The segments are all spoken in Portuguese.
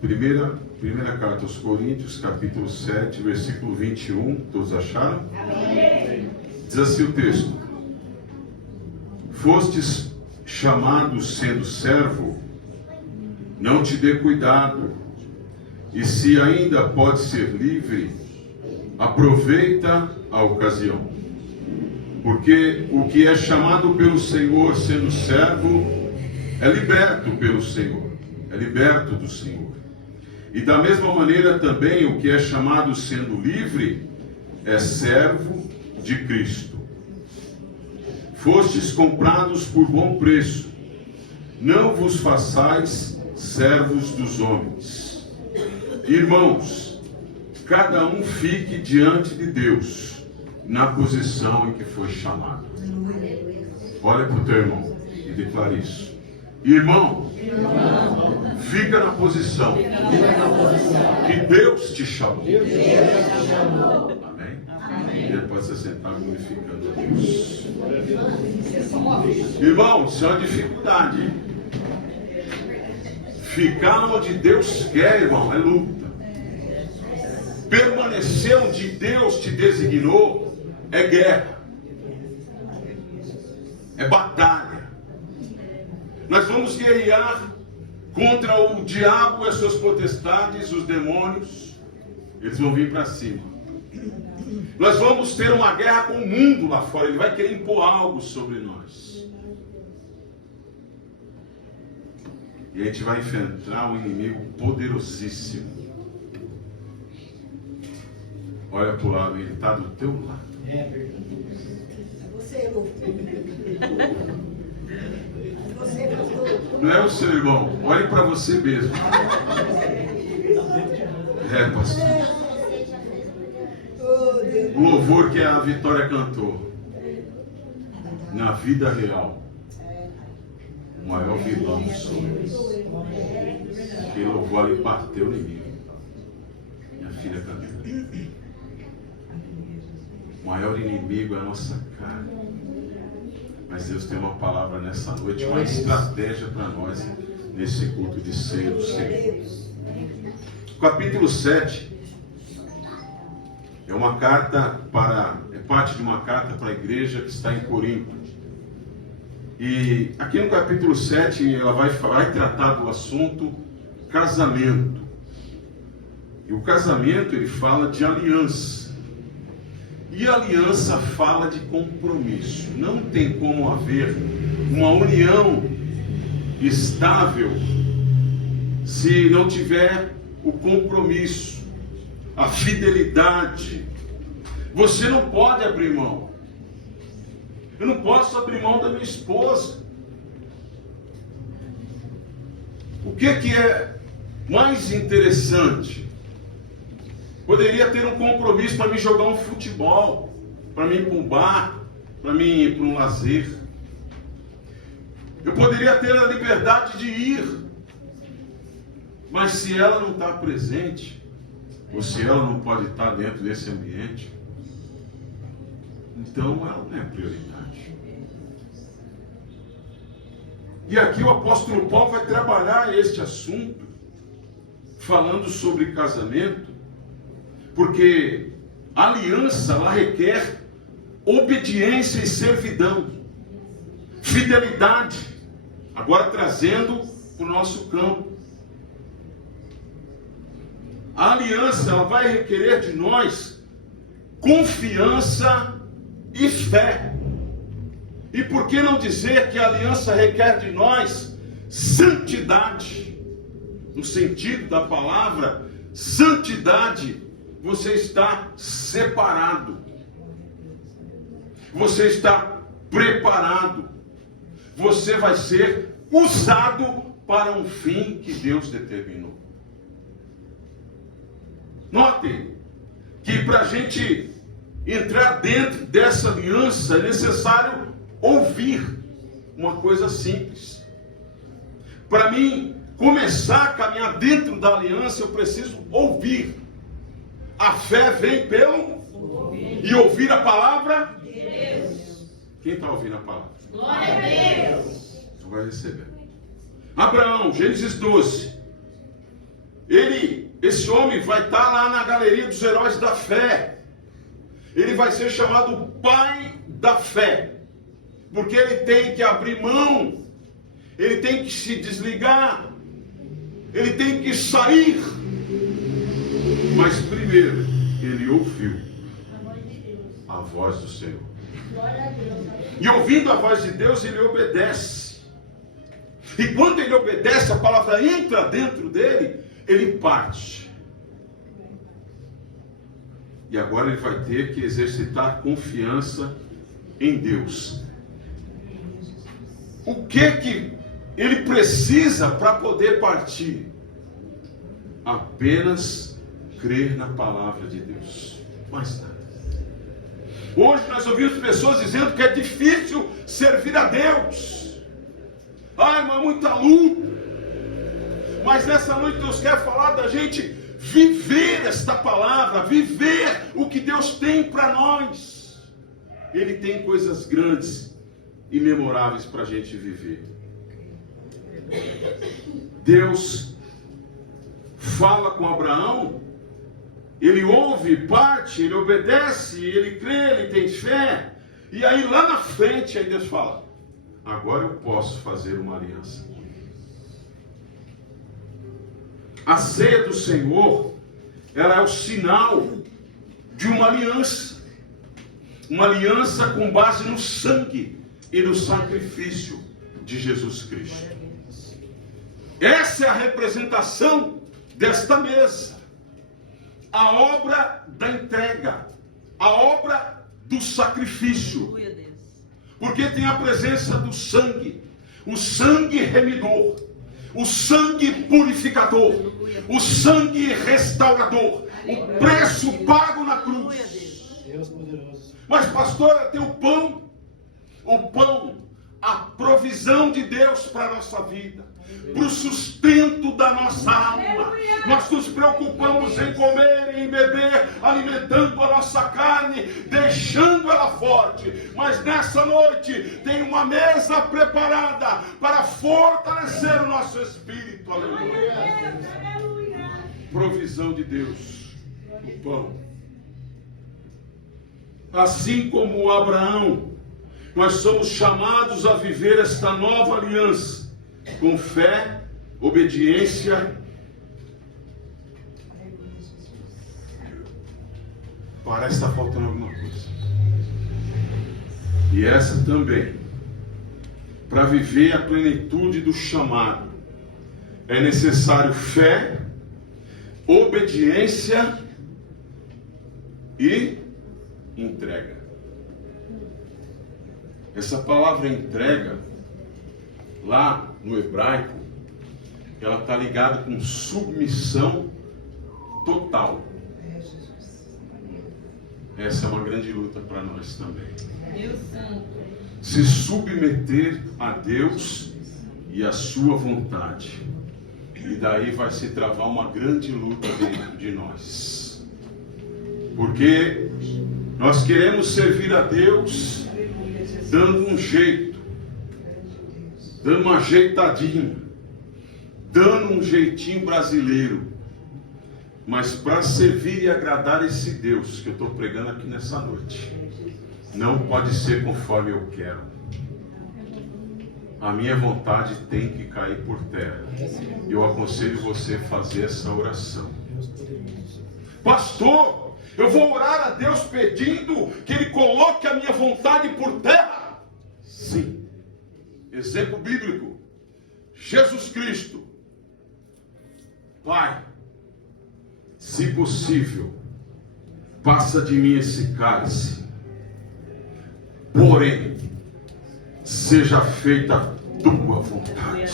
Primeira carta aos Coríntios, capítulo 7, versículo 21. Todos acharam? Amém. Diz assim o texto: Fostes chamados sendo servo, não te dê cuidado, e se ainda pode ser livre, aproveita a ocasião. Porque o que é chamado pelo Senhor sendo servo, é liberto pelo Senhor, é liberto do Senhor. E da mesma maneira também o que é chamado sendo livre, é servo de Cristo. Fostes comprados por bom preço, não vos façais servos dos homens. Irmãos, cada um fique diante de Deus, na posição em que foi chamado. Olha para o teu irmão e declare isso. Irmão, fica na posição que Deus te chamou. Amém? Ele pode se sentar glorificando a Deus. Irmão, isso é uma dificuldade. Ficar onde Deus quer, irmão, é luta. Permanecer onde Deus te designou é guerra. É batalha. Nós vamos guerrear contra o diabo e as suas potestades, os demônios. Eles vão vir para cima. Nós vamos ter uma guerra com o mundo lá fora. Ele vai querer impor algo sobre nós. E a gente vai enfrentar um inimigo poderosíssimo. Olha para o lado, ele está do teu lado. É verdade. Você, não é o seu irmão, olhe para você mesmo. É, pastor. O louvor que a Vitória cantou. Na vida real, o maior vilão sou eu. Aquele louvor ali bateu em mim. Minha filha cantou. O maior inimigo é a nossa carne. Mas Deus tem uma palavra nessa noite, uma estratégia para nós nesse culto de ceia do Senhor. Capítulo 7 é parte de uma carta para a igreja que está em Corinto. E aqui no capítulo 7 ela vai tratar do assunto casamento. E o casamento ele fala de aliança. E a aliança fala de compromisso. Não tem como haver uma união estável se não tiver o compromisso, a fidelidade. Você não pode abrir mão. Eu não posso abrir mão da minha esposa. O que é mais interessante? Poderia ter um compromisso para me jogar um futebol, para mim ir para um bar, para mim ir para um lazer. Eu poderia ter a liberdade de ir, mas se ela não está presente, ou se ela não pode estar dentro desse ambiente, então ela não é prioridade. E aqui o apóstolo Paulo vai trabalhar este assunto, falando sobre casamento, porque a aliança ela requer obediência e servidão, fidelidade. Agora trazendo para o nosso campo. A aliança ela vai requerer de nós confiança e fé. E por que não dizer que a aliança requer de nós santidade? No sentido da palavra santidade, você está separado. Você está preparado. Você vai ser usado para um fim que Deus determinou. Notem que para a gente entrar dentro dessa aliança é necessário ouvir uma coisa simples. Para mim começar a caminhar dentro da aliança, eu preciso ouvir. A fé vem pelo e ouvir a palavra de Deus. Quem está ouvindo a palavra? Glória a Deus. Então vai receber. Abraão, Gênesis 12. esse homem vai estar lá na galeria dos heróis da fé. Ele vai ser chamado pai da fé, porque ele tem que abrir mão, ele tem que se desligar, ele tem que sair. Mas primeiro, ele ouviu a voz do Senhor. E ouvindo a voz de Deus, ele obedece. E quando ele obedece, a palavra entra dentro dele, ele parte. E agora ele vai ter que exercitar confiança em Deus. O que ele precisa para poder partir? Apenas crer na palavra de Deus. Mais nada. Hoje nós ouvimos pessoas dizendo que é difícil servir a Deus. Ai, mas muita luta. Mas nessa noite Deus quer falar da gente viver esta palavra, viver o que Deus tem para nós. Ele tem coisas grandes e memoráveis para a gente viver. Deus fala com Abraão, ele ouve, parte, ele obedece, ele crê, ele tem fé. E aí lá na frente aí Deus fala: agora eu posso fazer uma aliança. A ceia do Senhor, ela é o sinal de uma aliança. Uma aliança com base no sangue e no sacrifício de Jesus Cristo. Essa é a representação desta mesa. A obra da entrega, a obra do sacrifício. Porque tem a presença do sangue, o sangue remidor, o sangue purificador, o sangue restaurador, o preço pago na cruz. Mas pastor, tem o pão, a provisão de Deus para a nossa vida, para o sustento da nossa alma. Nós nos preocupamos em comer e em beber, alimentando a nossa carne, deixando ela forte. Mas nessa noite tem uma mesa preparada para fortalecer o nosso espírito. Aleluia. Provisão de Deus, o pão. Assim como Abraão, nós somos chamados a viver esta nova aliança com fé, obediência. Parece estar faltando alguma coisa. E essa também, para viver a plenitude do chamado, é necessário fé, obediência e entrega. Essa palavra entrega, lá no hebraico, ela está ligada com submissão total. Essa é uma grande luta para nós também. Se submeter a Deus e a sua vontade. E daí vai se travar uma grande luta dentro de nós. Porque nós queremos servir a Deus dando um jeito, dando uma ajeitadinha, dando um jeitinho brasileiro. Mas para servir e agradar esse Deus que eu estou pregando aqui nessa noite, não pode ser conforme eu quero. A minha vontade tem que cair por terra. Eu aconselho você a fazer essa oração. Pastor, eu vou orar a Deus pedindo que Ele coloque a minha vontade por terra? Sim. Exemplo bíblico. Jesus Cristo. Pai, se possível, passa de mim esse cálice. Porém, seja feita a tua vontade.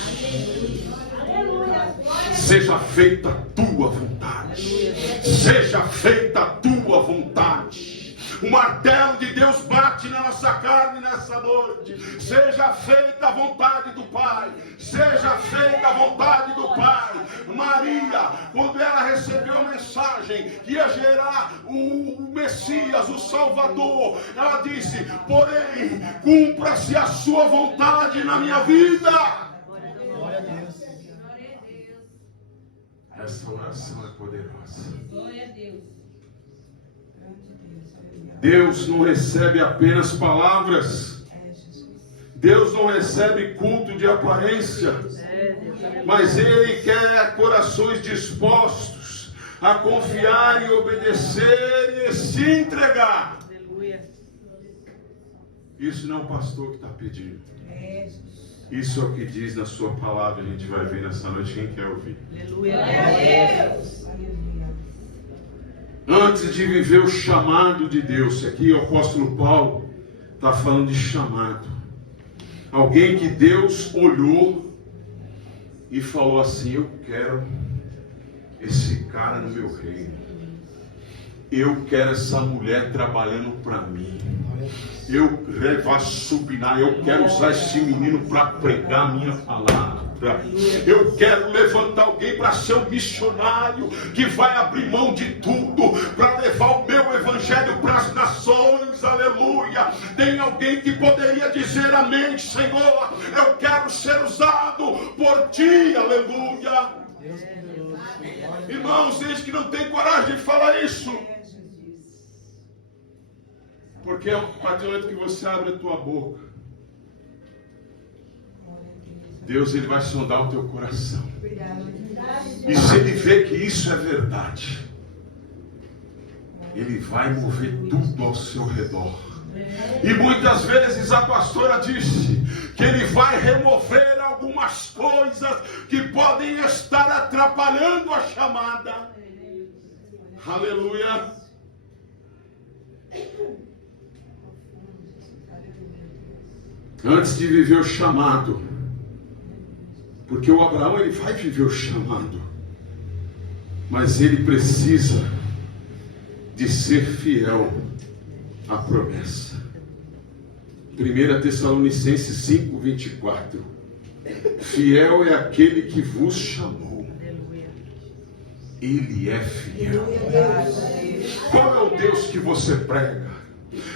Seja feita a tua vontade. Seja feita a tua vontade. O martelo de Deus bate na nossa carne nessa noite. Seja feita a vontade do Pai. Seja feita a vontade do Pai. Maria, quando ela recebeu a mensagem que ia gerar o Messias, o Salvador, ela disse: porém, cumpra-se a sua vontade na minha vida. Glória a Deus. Essa oração é poderosa. Glória a Deus. Deus não recebe apenas palavras. Deus não recebe culto de aparência. Mas Ele quer corações dispostos a confiar e obedecer e se entregar. Isso não é o pastor que está pedindo. Isso é o que diz na sua palavra. A gente vai ver nessa noite. Quem quer ouvir? Aleluia. Deus. Antes de viver o chamado de Deus. Aqui o apóstolo Paulo está falando de chamado. Alguém que Deus olhou e falou assim: eu quero esse cara no meu reino. Eu quero essa mulher trabalhando para mim. Eu quero usar esse menino para pregar a minha palavra. Eu quero levantar alguém para ser um missionário que vai abrir mão de tudo para levar o meu evangelho para as nações. Aleluia. Tem alguém que poderia dizer amém, Senhor, eu quero ser usado por ti. Aleluia. Irmãos, gente que não tem coragem de falar isso, porque a partir do momento que você abre a tua boca, Deus ele vai sondar o teu coração. E se Ele vê que isso é verdade, Ele vai mover tudo ao seu redor. E muitas vezes a pastora disse que Ele vai remover algumas coisas que podem estar atrapalhando a chamada. Aleluia. Antes de viver o chamado, porque o Abraão ele vai viver o chamado, mas ele precisa de ser fiel à promessa. 1 Tessalonicenses 5:24. Fiel é aquele que vos chamou. Ele é fiel. Qual é o Deus que você prega?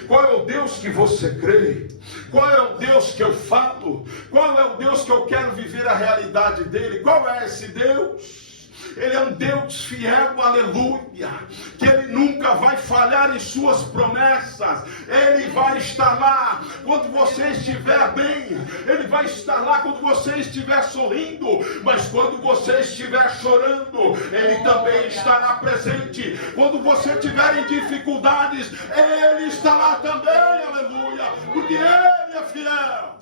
Qual é o Deus que você crê? Qual é o Deus que eu falo? Qual é o Deus que eu quero viver a realidade dele? Qual é esse Deus? Ele é um Deus fiel, aleluia, que Ele nunca vai falhar em suas promessas. Ele vai estar lá quando você estiver bem, Ele vai estar lá quando você estiver sorrindo, mas quando você estiver chorando, Ele também estará presente. Quando você estiver em dificuldades, Ele está lá também, aleluia, porque Ele é fiel.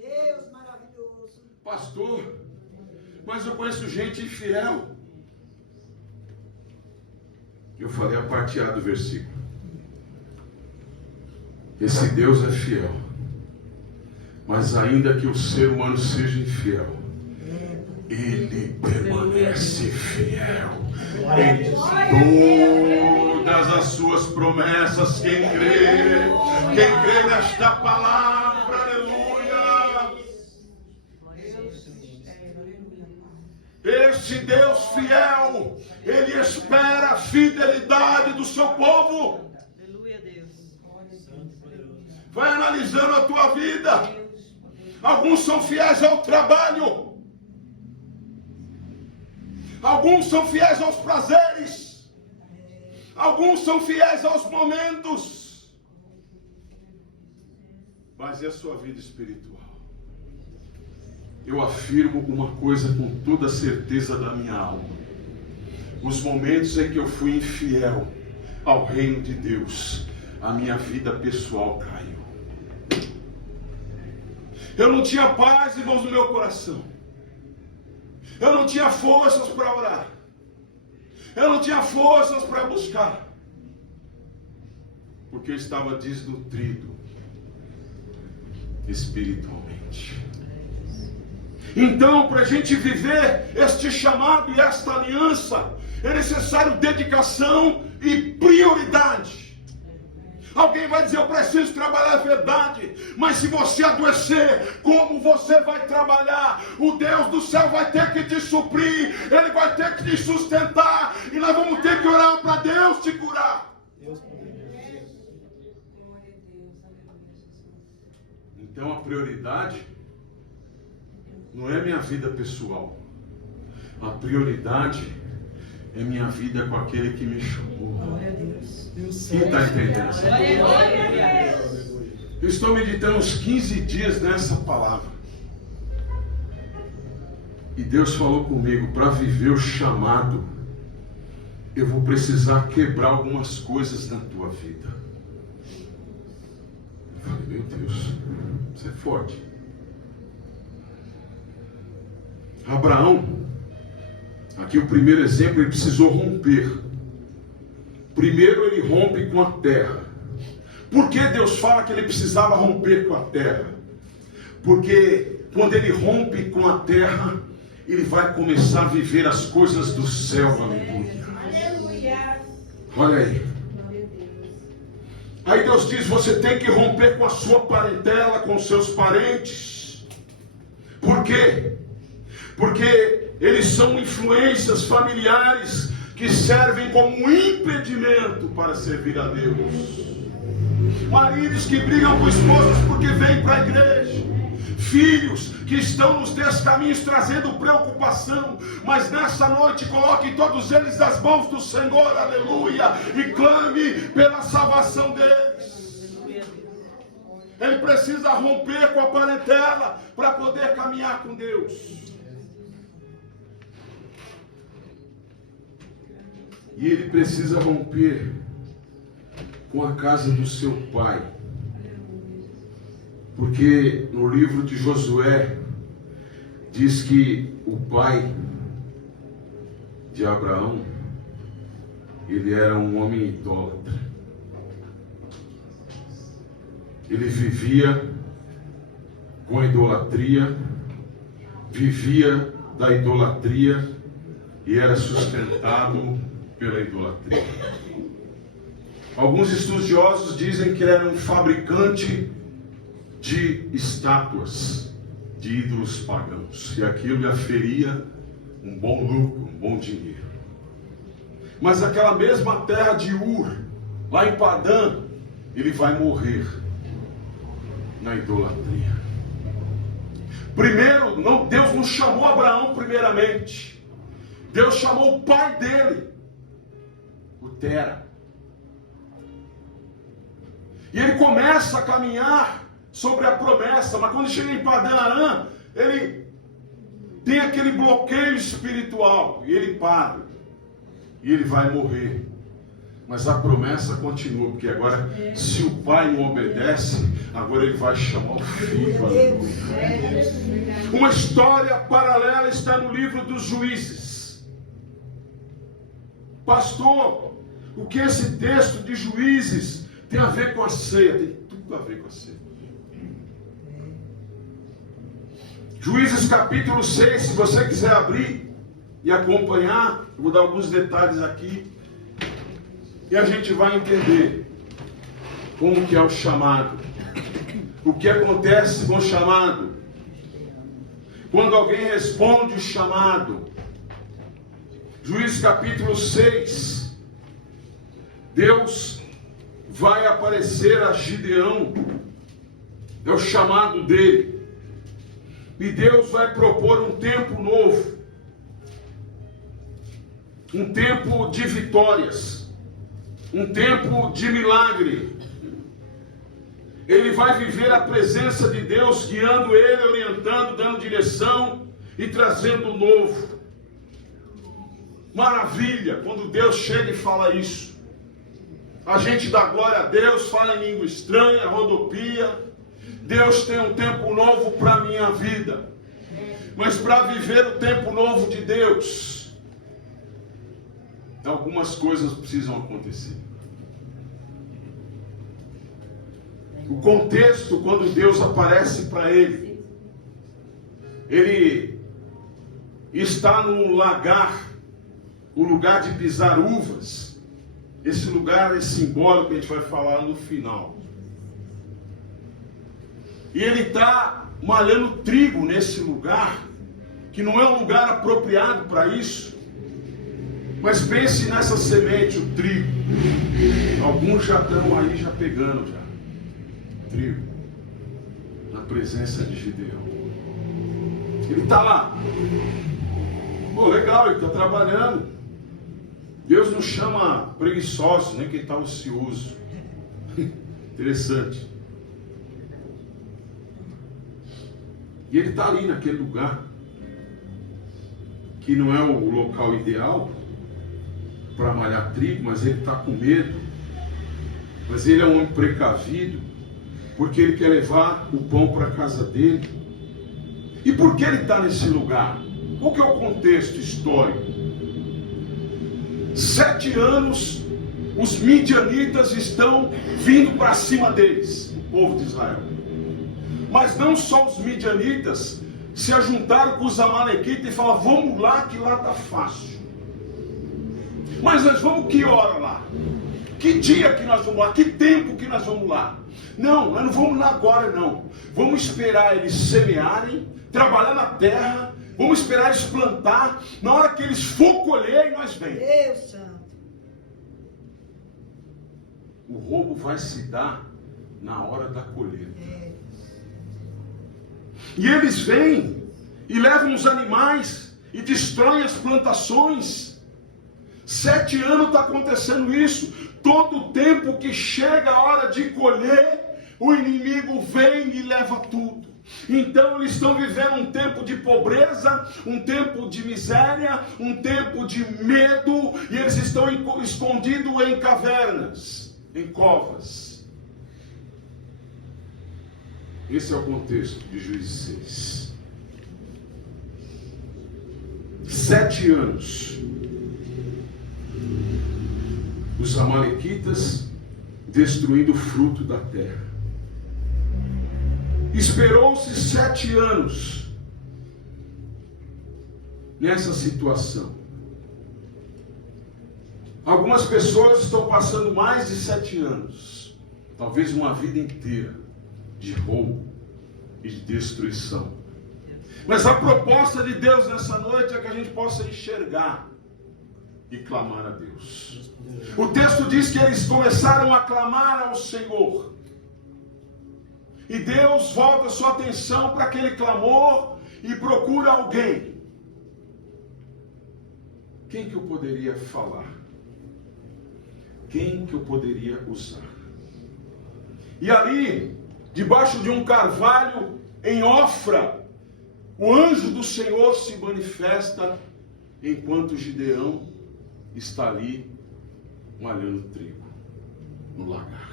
Deus maravilhoso. Pastor, mas eu conheço gente infiel. Eu falei a parte A do versículo. Esse Deus é fiel. Mas ainda que o ser humano seja infiel, Ele permanece fiel em todas as suas promessas. Quem crê nesta palavra, aleluia. Este Deus fiel, Ele espera a fidelidade do seu povo. Vai analisando a tua vida. Alguns são fiéis ao trabalho. Alguns são fiéis aos prazeres. Alguns são fiéis aos momentos. Mas e a sua vida espiritual? Eu afirmo uma coisa com toda a certeza da minha alma. Os momentos em que eu fui infiel ao reino de Deus, a minha vida pessoal caiu. Eu não tinha paz, irmãos, no meu coração. Eu não tinha forças para orar. Eu não tinha forças para buscar. Porque eu estava desnutrido espiritualmente. Então, para a gente viver este chamado e esta aliança, é necessário dedicação e prioridade. Alguém vai dizer, eu preciso trabalhar a verdade, mas se você adoecer, como você vai trabalhar? O Deus do céu vai ter que te suprir, Ele vai ter que te sustentar, e nós vamos ter que orar para Deus te curar. Então a prioridade não é minha vida pessoal. A prioridade é minha vida com aquele que me chamou. Glória a Deus. Quem está entendendo? Eu estou meditando uns 15 dias nessa palavra. E Deus falou comigo, para viver o chamado, eu vou precisar quebrar algumas coisas na tua vida. Eu falei, meu Deus, isso é forte. Abraão, aqui o primeiro exemplo, ele precisou romper. Primeiro ele rompe com a terra. Por que Deus fala que ele precisava romper com a terra? Porque quando ele rompe com a terra, ele vai começar a viver as coisas do céu. Aleluia. Olha aí. Aí Deus diz, você tem que romper com a sua parentela, com seus parentes. Por quê? Porque eles são influências familiares que servem como um impedimento para servir a Deus. Maridos que brigam com esposas porque vêm para a igreja. Filhos que estão nos descaminhos trazendo preocupação. Mas nessa noite coloque todos eles nas mãos do Senhor, aleluia, e clame pela salvação deles. Ele precisa romper com a parentela para poder caminhar com Deus. E ele precisa romper com a casa do seu pai. Porque no livro de Josué diz que o pai de Abraão, ele era um homem idólatra. Ele vivia com a idolatria, vivia da idolatria e era sustentado pela idolatria. Alguns estudiosos dizem que ele era um fabricante de estátuas de ídolos pagãos, e aquilo lhe aferia um bom lucro, um bom dinheiro. Mas aquela mesma terra de Ur, lá em Padã, ele vai morrer na idolatria. Primeiro, Deus não chamou Abraão primeiramente. Deus chamou o pai dele, o Tera. E ele começa a caminhar sobre a promessa, mas quando chega em Padã Arã, ele tem aquele bloqueio espiritual, e ele para, e ele vai morrer. Mas a promessa continua, porque agora, se o pai não obedece, agora ele vai chamar o filho. Uma história paralela está no livro dos Juízes. Pastor, o que esse texto de Juízes tem a ver com a ceia? Tem tudo a ver com a ceia. Juízes capítulo 6, se você quiser abrir e acompanhar, eu vou dar alguns detalhes aqui, e a gente vai entender como que é o chamado, o que acontece com o chamado, quando alguém responde o chamado. Juízes capítulo 6, Deus vai aparecer a Gideão, é o chamado dele. E Deus vai propor um tempo novo, um tempo de vitórias, um tempo de milagre. Ele vai viver a presença de Deus, guiando ele, orientando, dando direção e trazendo o novo. Maravilha, quando Deus chega e fala isso. A gente dá glória a Deus, fala em língua estranha, rodopia. Deus tem um tempo novo para a minha vida. Mas para viver o tempo novo de Deus, algumas coisas precisam acontecer. O contexto, quando Deus aparece para ele, ele está num lagar, o lugar de pisar uvas. Esse lugar é simbólico, a gente vai falar no final. E ele está malhando trigo nesse lugar, que não é um lugar apropriado para isso. Mas pense nessa semente, o trigo. Alguns já estão aí, já pegando trigo, na presença de Gideão. Ele está lá. Pô, legal, ele está trabalhando. Deus não chama preguiçosos, nem quem está ocioso. Interessante. E ele está ali naquele lugar, que não é o local ideal para malhar trigo, mas ele está com medo. Mas ele é um homem precavido, porque ele quer levar o pão para a casa dele. E por que ele está nesse lugar? Qual que é o contexto histórico? 7 anos, os midianitas estão vindo para cima deles, o povo de Israel. Mas não só os midianitas se ajuntaram com os amalequitas e falaram, vamos lá que lá está fácil. Mas nós vamos que hora lá? Que dia que nós vamos lá? Que tempo que nós vamos lá? Não, nós não vamos lá agora não. Vamos esperar eles semearem, trabalhar na terra, vamos esperar eles plantar. Na hora que eles for colher, nós vem. Deus santo. O roubo vai se dar na hora da colheita. E eles vêm e levam os animais e destroem as plantações. 7 anos está acontecendo isso. Todo tempo que chega a hora de colher, o inimigo vem e leva tudo. Então eles estão vivendo um tempo de pobreza, um tempo de miséria, um tempo de medo, e eles estão escondidos em cavernas, em covas. Esse é o contexto de Juízes 6. 7 anos. Os amalequitas destruindo o fruto da terra. Esperou-se 7 anos nessa situação. Algumas pessoas estão passando mais de 7 anos, talvez uma vida inteira de roubo e de destruição. Mas a proposta de Deus nessa noite é que a gente possa enxergar e clamar a Deus. O texto diz que eles começaram a clamar ao Senhor. E Deus volta sua atenção para aquele clamor e procura alguém. Quem que eu poderia falar? Quem que eu poderia usar? E ali, debaixo de um carvalho em Ofra, o anjo do Senhor se manifesta enquanto Gideão está ali malhando trigo no lagar.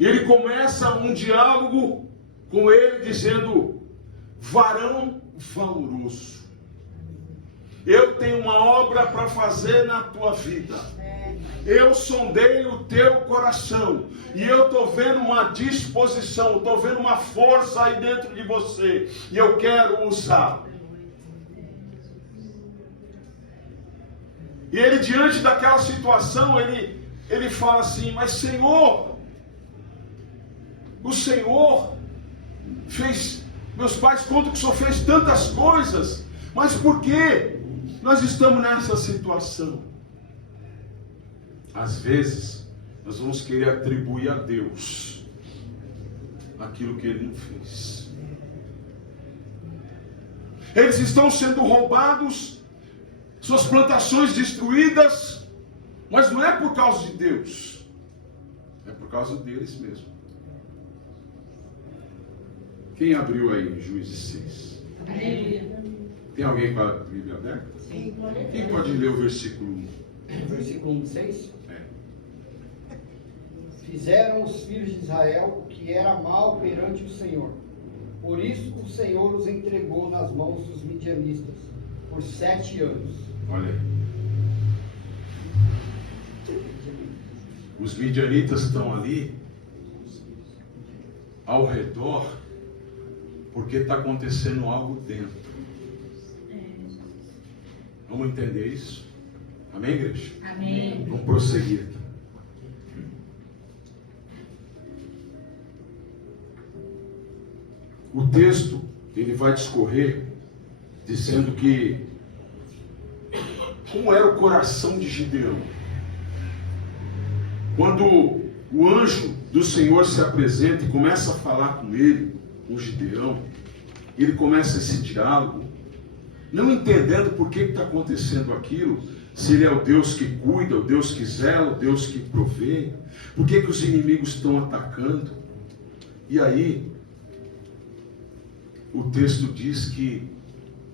E ele começa um diálogo com ele dizendo: varão valoroso, eu tenho uma obra para fazer na tua vida. Eu sondei o teu coração e eu estou vendo uma disposição, estou vendo uma força aí dentro de você e eu quero usar. E ele, diante daquela situação, ele fala assim: mas Senhor, o Senhor fez, meus pais contam que o Senhor fez tantas coisas, mas por que nós estamos nessa situação? Às vezes, nós vamos querer atribuir a Deus aquilo que Ele não fez. Eles estão sendo roubados, suas plantações destruídas, mas não é por causa de Deus, é por causa deles mesmo. Quem abriu aí Juízes 6? Tem alguém com a Bíblia aberta? Sim. Quem pode ler o versículo 1? Versículo 6. É. Fizeram os filhos de Israel o que era mal perante o Senhor. Por isso o Senhor os entregou nas mãos dos midianistas por 7 anos. Olha aí. Os midianitas estão ali ao redor porque está acontecendo algo dentro. Vamos entender isso? Amém, igreja? Amém. Vamos prosseguir aqui. O texto, ele vai discorrer dizendo que como era o coração de Gideão. Quando o anjo do Senhor se apresenta e começa a falar com ele, com Gideão, Ele começa esse diálogo, não entendendo por que está acontecendo aquilo, se ele é o Deus que cuida, o Deus que zela, o Deus que provê, por que os inimigos estão atacando. E aí, o texto diz que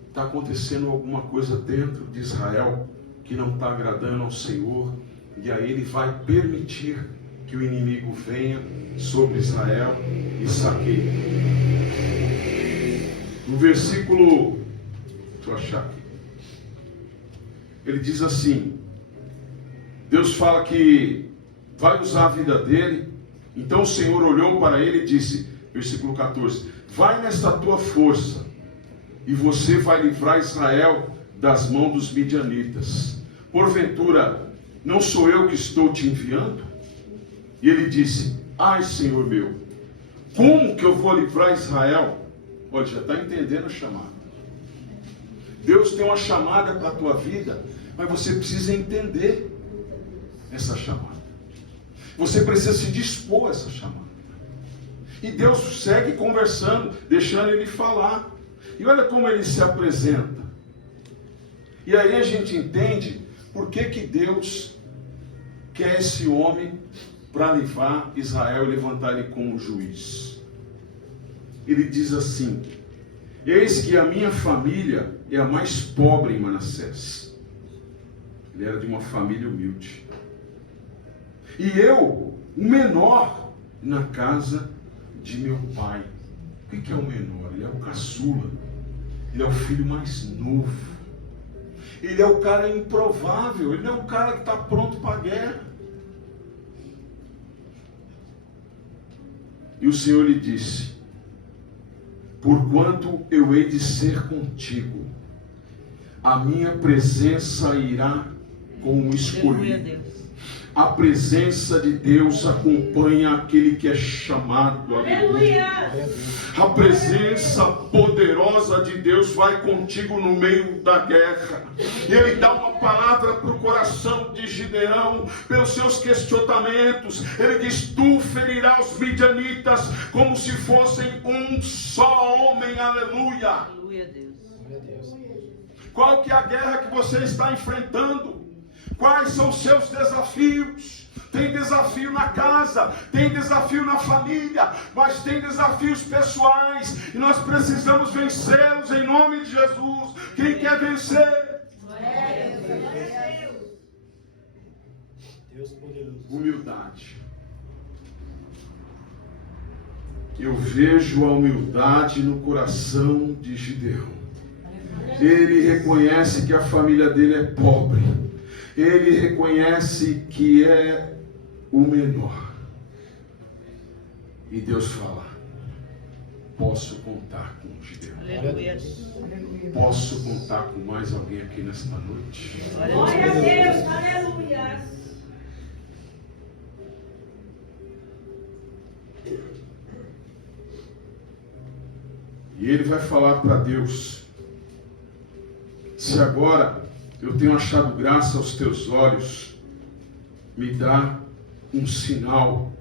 está acontecendo alguma coisa dentro de Israel que não está agradando ao Senhor, e aí ele vai permitir que o inimigo venha sobre Israel e saqueie. No versículo, deixa eu achar aqui, ele diz assim, Deus fala que vai usar a vida dele. Então o Senhor olhou para ele e disse, versículo 14, vai nesta tua força, e você vai livrar Israel das mãos dos midianitas. Porventura, não sou eu que estou te enviando? E ele disse, ai Senhor meu, como que eu vou livrar Israel? Olha, já está entendendo a chamada. Deus tem uma chamada para a tua vida, mas você precisa entender essa chamada. Você precisa se dispor a essa chamada. E Deus segue conversando, deixando ele falar. E olha como ele se apresenta. E aí a gente entende por que Deus quer esse homem para livrar Israel e levantar ele como juiz. Ele diz assim, eis que a minha família é a mais pobre em Manassés. Ele era de uma família humilde. E eu, o menor na casa de meu pai. O que é o menor? Ele é o caçula. Ele é o filho mais novo. Ele é o cara improvável. Ele é o cara que está pronto para a guerra. E o Senhor lhe disse, porquanto eu hei de ser contigo, a minha presença irá com o escolhido. A presença de Deus acompanha aquele que é chamado. Aleluia. A presença poderosa de Deus vai contigo no meio da guerra. Ele dá uma palavra para o coração de Gideão, pelos seus questionamentos. Ele diz, tu ferirás os midianitas como se fossem um só homem. Aleluia. Aleluia, Deus. Qual que é a guerra que você está enfrentando? Quais são os seus desafios? Tem desafio na casa, tem desafio na família, mas tem desafios pessoais, e nós precisamos vencê-los em nome de Jesus. Quem quer vencer? Deus poderoso. Humildade. Eu vejo a humildade no coração de Gideão. Ele reconhece que a família dele é pobre. Ele reconhece que é o menor. E Deus fala, posso contar com Gideão. Aleluia. Posso contar com mais alguém aqui nesta noite? Glória a Deus. Aleluia. E ele vai falar para Deus, se agora eu tenho achado graça aos teus olhos, me dá um sinal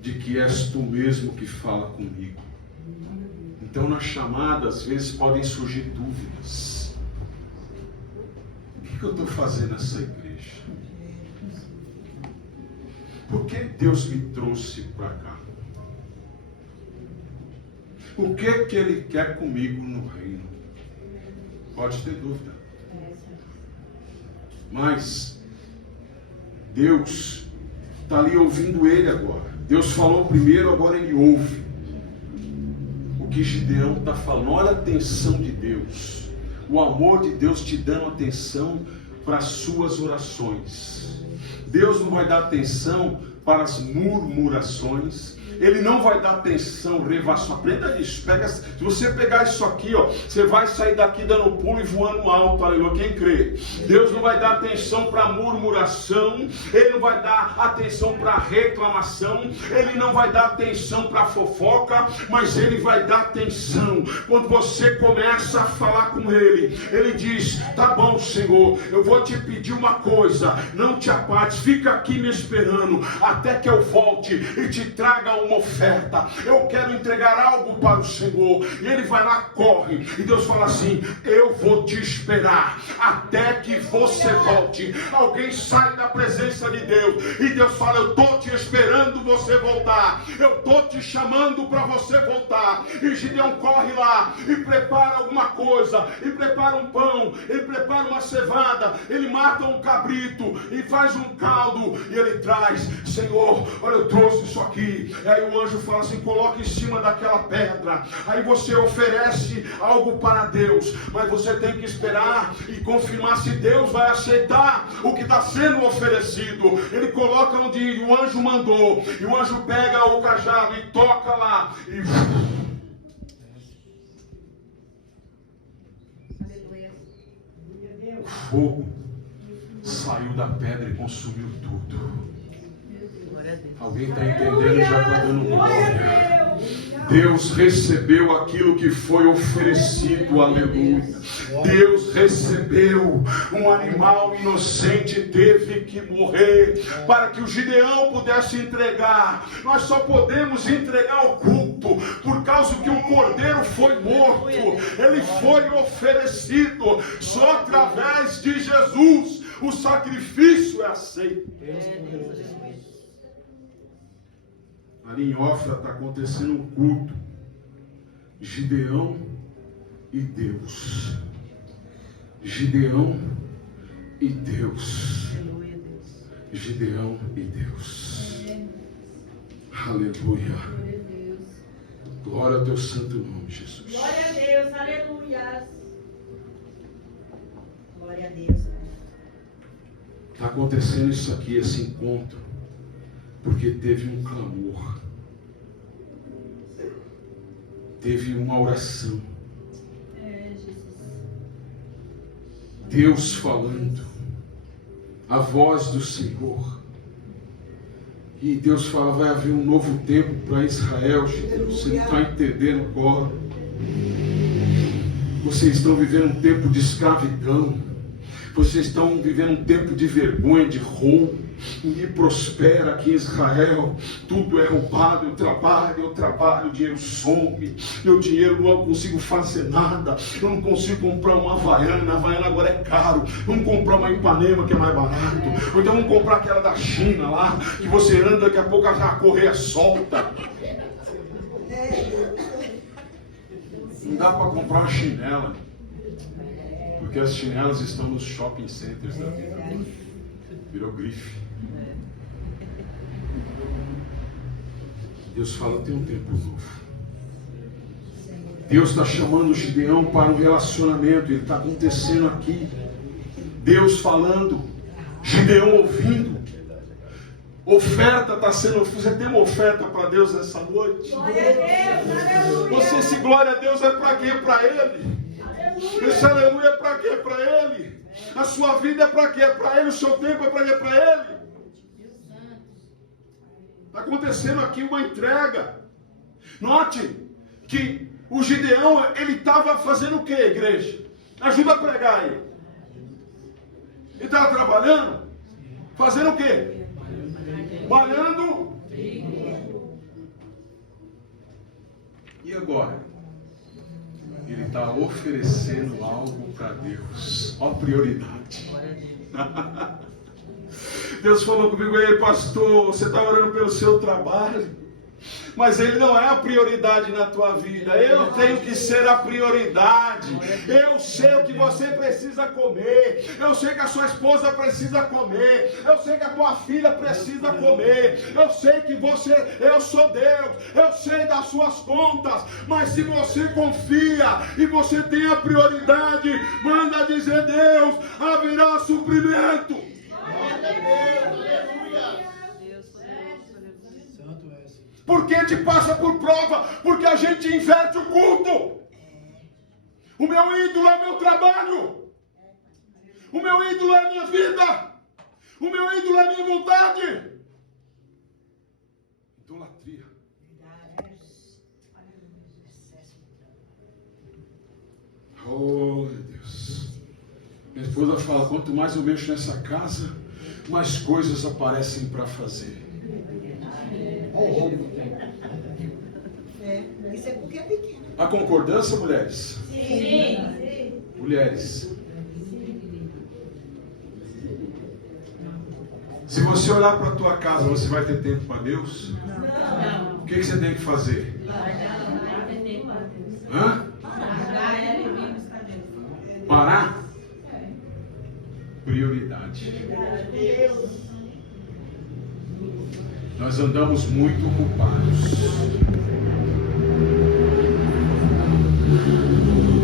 de que és tu mesmo que fala comigo. Então na chamada às vezes podem surgir dúvidas. O que eu estou fazendo nessa igreja? Por que Deus me trouxe para cá? O que Ele quer comigo no reino? Pode ter dúvida. Mas Deus está ali ouvindo ele agora. Deus falou primeiro, agora ele ouve o que Gideão está falando. Olha a atenção de Deus, o amor de Deus te dando atenção para as suas orações. Deus não vai dar atenção para as murmurações. Ele não vai dar atenção, revação. Aprenda isso. Se você pegar isso aqui, ó, você vai sair daqui dando pulo e voando alto. Aleluia. Quem crê? Deus não vai dar atenção para murmuração. Ele não vai dar atenção para reclamação. Ele não vai dar atenção para fofoca. Mas Ele vai dar atenção quando você começa a falar com Ele. Ele diz, tá bom, Senhor, eu vou te pedir uma coisa. Não te apartes, fica aqui me esperando até que eu volte e te traga uma oferta, eu quero entregar algo para o Senhor. E ele vai lá, corre, e Deus fala assim: eu vou te esperar até que você volte. Alguém sai da presença de Deus e Deus fala: eu estou te esperando você voltar, eu estou te chamando para você voltar. E Gideão corre lá e prepara alguma coisa, e prepara um pão, ele prepara uma cevada, ele mata um cabrito e faz um caldo, e ele traz: Senhor, olha, eu trouxe isso aqui. E aí o anjo fala assim: coloca em cima daquela pedra. Aí você oferece algo para Deus, mas você tem que esperar e confirmar se Deus vai aceitar o que está sendo oferecido. Ele coloca onde o anjo mandou, e o anjo pega o cajado e toca lá, e o fogo saiu da pedra e consumiu tudo. Alguém está entendendo? Já está dando glória. Deus recebeu aquilo que foi oferecido, aleluia. Deus recebeu. Um animal inocente teve que morrer para que o Gideão pudesse entregar. Nós só podemos entregar o culto por causa que o cordeiro foi morto. Ele foi oferecido. Só através de Jesus o sacrifício é aceito. Ali em Ofra está acontecendo um culto. Gideão e Deus. Gideão e Deus. Gideão e Deus. Aleluia. Glória ao teu santo nome, Jesus. Glória a Deus, aleluia. Glória a Deus. Está acontecendo isso aqui, esse encontro, porque teve um clamor, teve uma oração, Deus falando, a voz do Senhor. E Deus fala: vai haver um novo tempo para Israel. Você não está entendendo agora. Vocês estão vivendo um tempo de escravidão. Vocês estão vivendo um tempo de vergonha, de roubo. Ninguém prospera aqui em Israel. Tudo é roubado. Eu trabalho, o dinheiro some. Meu dinheiro, não consigo fazer nada. Eu não consigo comprar uma Havaiana. A Havaiana agora é caro. Vamos comprar uma Ipanema, que é mais barato. Ou então vamos comprar aquela da China lá, que você anda, daqui a pouco a correia solta. Não dá para comprar uma chinela, porque as chinelas estão nos shopping centers da vida. Virou grife. Deus fala: tem um tempo novo. Deus está chamando o Gideão para um relacionamento. Ele está acontecendo aqui. Deus falando, Gideão ouvindo. Oferta está sendo. Você tem uma oferta para Deus nessa noite? Glória a Deus, aleluia. Você, se glória a Deus, é para quê? Para Ele. Esse aleluia é para quê? Para Ele. A sua vida é para quê? É para Ele. O seu tempo é para quê? É para Ele. Está acontecendo aqui uma entrega. Note que o Gideão, ele estava fazendo o que, igreja? Ajuda a pregar aí. Ele estava trabalhando? Fazendo o quê? Malhando. E agora? Ele está oferecendo algo para Deus. Olha a prioridade. Deus falou comigo: ei, pastor, você está orando pelo seu trabalho, mas ele não é a prioridade na tua vida. Eu tenho que ser a prioridade. Eu sei o que você precisa comer. Eu sei que a sua esposa precisa comer. Eu sei que a tua filha precisa comer. Eu sei que eu sou Deus. Eu sei das suas contas. Mas se você confia e você tem a prioridade, manda dizer: Deus, haverá suprimento. Por que te passa por prova? Porque a gente inverte o culto. O meu ídolo é o meu trabalho. O meu ídolo é a minha vida. O meu ídolo é a minha vontade. Idolatria. Oh, meu Deus. Minha esposa fala: quanto mais eu mexo nessa casa, mais coisas aparecem para fazer. Há concordância, mulheres? Sim. Mulheres. Se você olhar para a tua casa, você vai ter tempo para Deus? Não. O que você tem que fazer? Hã? Parar? Prioridade. Nós andamos muito ocupados.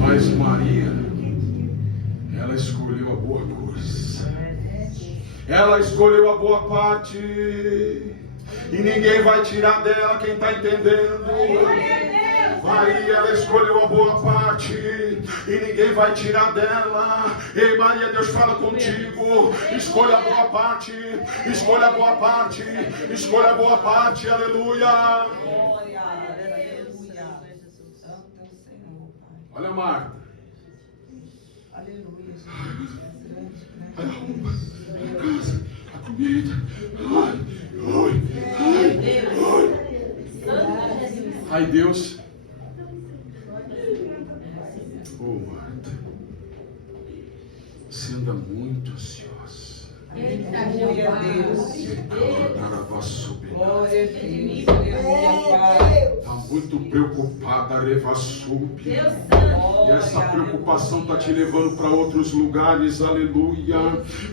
Mas Maria, ela escolheu a boa coisa. Ela escolheu a boa parte. E ninguém vai tirar dela, quem está entendendo? Maria, ela escolheu a boa parte. E ninguém vai tirar dela. Ei, Maria, Deus fala contigo. Escolha a boa parte. Escolha a boa parte. Escolha a boa parte. Aleluia. Glória, aleluia. Santo Senhor, Pai. Olha, Marta. Aleluia, Jesus. A roupa, a casa, a comida. Ai, Deus. Oh, Marta. Você anda muito ansiosa. Glória a Deus. Glória a Deus. Aleluia, Pai. Está muito preocupada, Revassub. E essa preocupação está te levando para outros lugares, aleluia.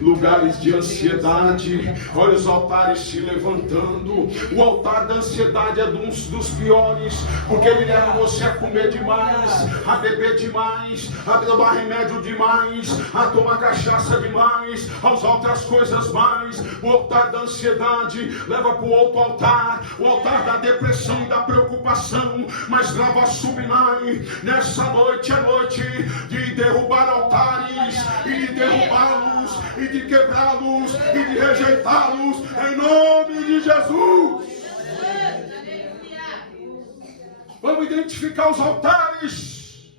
Lugares de ansiedade. Olha os altares se levantando. O altar da ansiedade é um dos piores, porque ele leva você a comer demais, a beber demais, a tomar remédio demais, a tomar cachaça demais, a usar outras coisas mais. O altar da ansiedade leva para o outro altar, o altar da depressão e da preocupação. Mas leva a subnai nessa noite, é noite de derrubar altares e de derrubá-los e de quebrá-los e de rejeitá-los em nome de Jesus. Vamos identificar os altares,